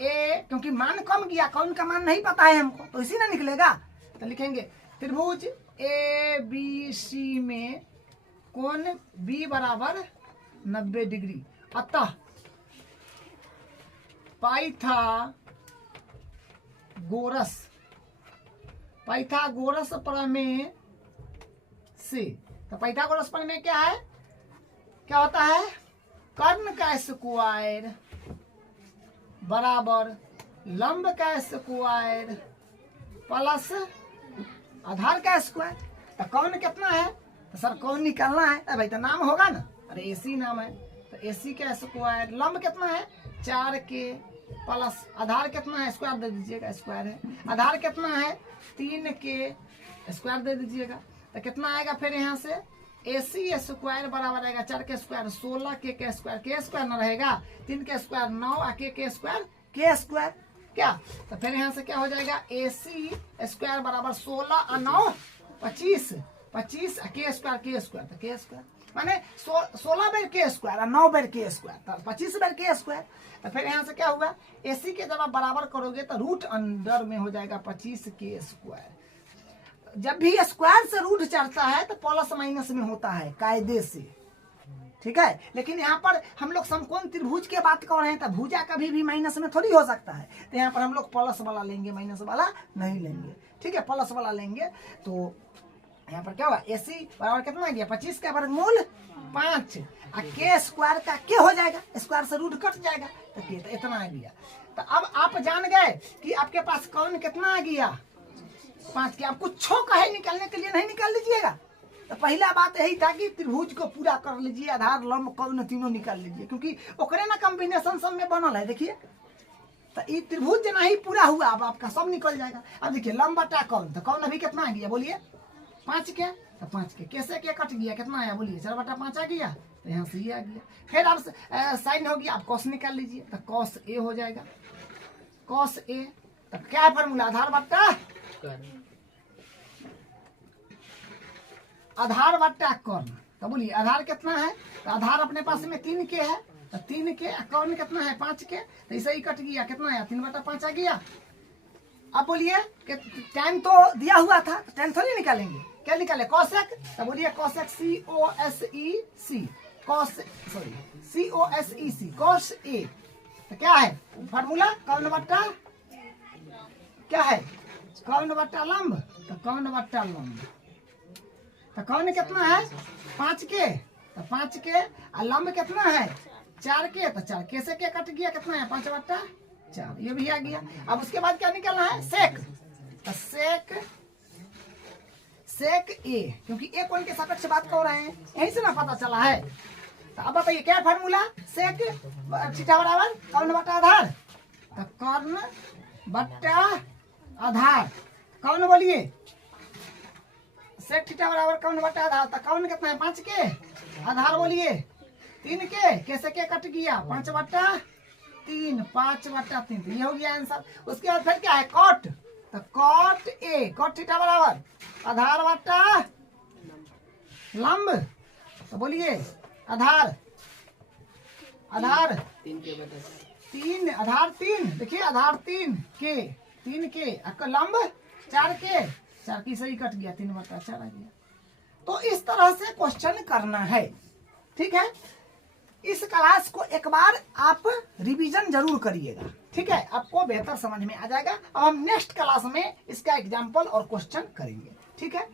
ए, क्योंकि मान कम गया, कर्ण का मान नहीं पता है हमको, तो इसी ना निकलेगा। तो लिखेंगे त्रिभुज ABC में कोण बी बराबर 90 डिग्री। अतः पाइथागोरस प्रमेय से, तो पाइथागोरस प्रमेय क्या है, क्या होता है, कर्ण का स्क्वायर बराबर लंब का स्क्वायर प्लस आधार का स्क्वायर। तो कौन कितना है, तो सर कौन निकालना है, अरे भाई तो नाम होगा ना, अरे एसी नाम है, तो एसी का स्क्वायर, लंब कितना है 4k प्लस आधार कितना है, स्क्वायर दे दीजिएगा, स्क्वायर है, आधार कितना है 3k, स्क्वायर दे दीजिएगा, तो कितना आएगा फिर यहाँ से एसी स्क्वायर बराबर आएगा 4k स्क्वायर 16k के स्क्वायर, के स्क्वायर न रहेगा, 3k स्क्वायर 9 और के स्क्वायर के स्क्वायर क्या, तो फिर यहाँ से क्या हो जाएगा एसी स्क्वायर बराबर 16 और 9 25 के स्क्वायर, तो के स्क्वायर माने 16 बेर के स्क्वायर और 9 बेर के स्क्वायर, तो 25 बेर के स्क्वायर। तो फिर यहाँ से क्या होगा एसी के जब आप बराबर करोगे तो रूट अंडर में हो जाएगा 25 के स्क्वायर। जब भी स्क्वायर से रूट चढ़ता है तो प्लस माइनस में होता है कायदे से, ठीक है। लेकिन यहाँ पर हम लोग समकोण त्रिभुज की बात कर रहे हैं, तो भुजा कभी भी माइनस में थोड़ी हो सकता है, तो यहाँ पर हम लोग प्लस वाला लेंगे, माइनस वाला नहीं लेंगे, ठीक है, प्लस वाला लेंगे। तो यहाँ पर क्या हुआ एसी बराबर कितना आ गया 25 का वर्गमूल 5 और के स्क्वायर का के हो जाएगा, स्क्वायर से रूट कट जाएगा, तो के तो इतना आ गया। तो अब आप जान गए कि आपके पास कौन कितना आ गया 5 के। आप कुछ कहे निकालने के लिए नहीं निकाल लीजिएगा। तो पहला बात यही था कि त्रिभुज को पूरा कर लीजिए, आधार लंब कौन तीनों निकाल लीजिए, क्योंकि ओकरे ना कॉम्बिनेशन सब में बनल है। देखिए तो ये त्रिभुज नहीं पूरा हुआ, अब आपका सब निकल जाएगा। अब देखिए लंब बटा कौन, तो कौन अभी कितना आ गया बोलिए 5 के, तो 5 के कैसे के कट गया, कितना आया बोलिए 4/5 आ गया, तो यहाँ से ये आ गया। फिर आप साइन हो गया, आप कॉस निकाल लीजिए, तो कॉस ए हो जाएगा, कॉस ए। तो क्या है फॉर्मूला आधार बट्टा कर्ण। तो बोलिए आधार कितना है, तो आधार अपने पास में 3 के है, तो 3 के कर्ण कितना है 5 के, तो इसे ही कट गया, कितना आया 3/5 आ गया। अब बोलिए टाइम तो दिया हुआ था, तो टाइम थोड़ी निकालेंगे, क्या निकाले कोसेक, तो बोलिए कोसेक COSEC कोस ए। तो क्या है फार्मूला कौन बट्टा क्या है कौन बट्टा लंब, तो कौन बट्टा लंब। तो कौन कितना है 5 के, तो 5 के और लंब कितना है 4 के, तो 4 के से क्या कट गया, कितना है 5/4, ये भी आ गया। अब उसके बाद क्या निकलना है सेक, तो सेक ए, क्योंकि ए कोण के सापेक्ष बात कर रहे हैं, यहीं से ना पता चला है। तो अब बताइए क्या फार्मूला सेक थीटा बराबर कौन बट्टा आधार, तो कर्ण बट्टा आधार, कौन बोलिए सेक थीटा बराबर कौन बट्टा आधार, तो कौन कितना है 5 के, आधार बोलिए 3 के, कैसे के कट गया 5/3, 5/3, तो ये हो गया आंसर। उसके बाद फिर क्या है कॉट, तो कॉट ए, कॉट थीटा बराबर आधार बट्टा लंब, तो बोलिए आधार 3 आधार 3, देखिए आधार 3 के आपका लंब 4 के, 4 की सही कट गया 3/4 आ गया। तो इस तरह से क्वेश्चन करना है, ठीक है। इस क्लास को एक बार आप रिवीजन जरूर करिएगा, ठीक है, आपको बेहतर समझ में आ जाएगा। अब हम नेक्स्ट क्लास में इसका एग्जाम्पल और क्वेश्चन करेंगे, ठीक है।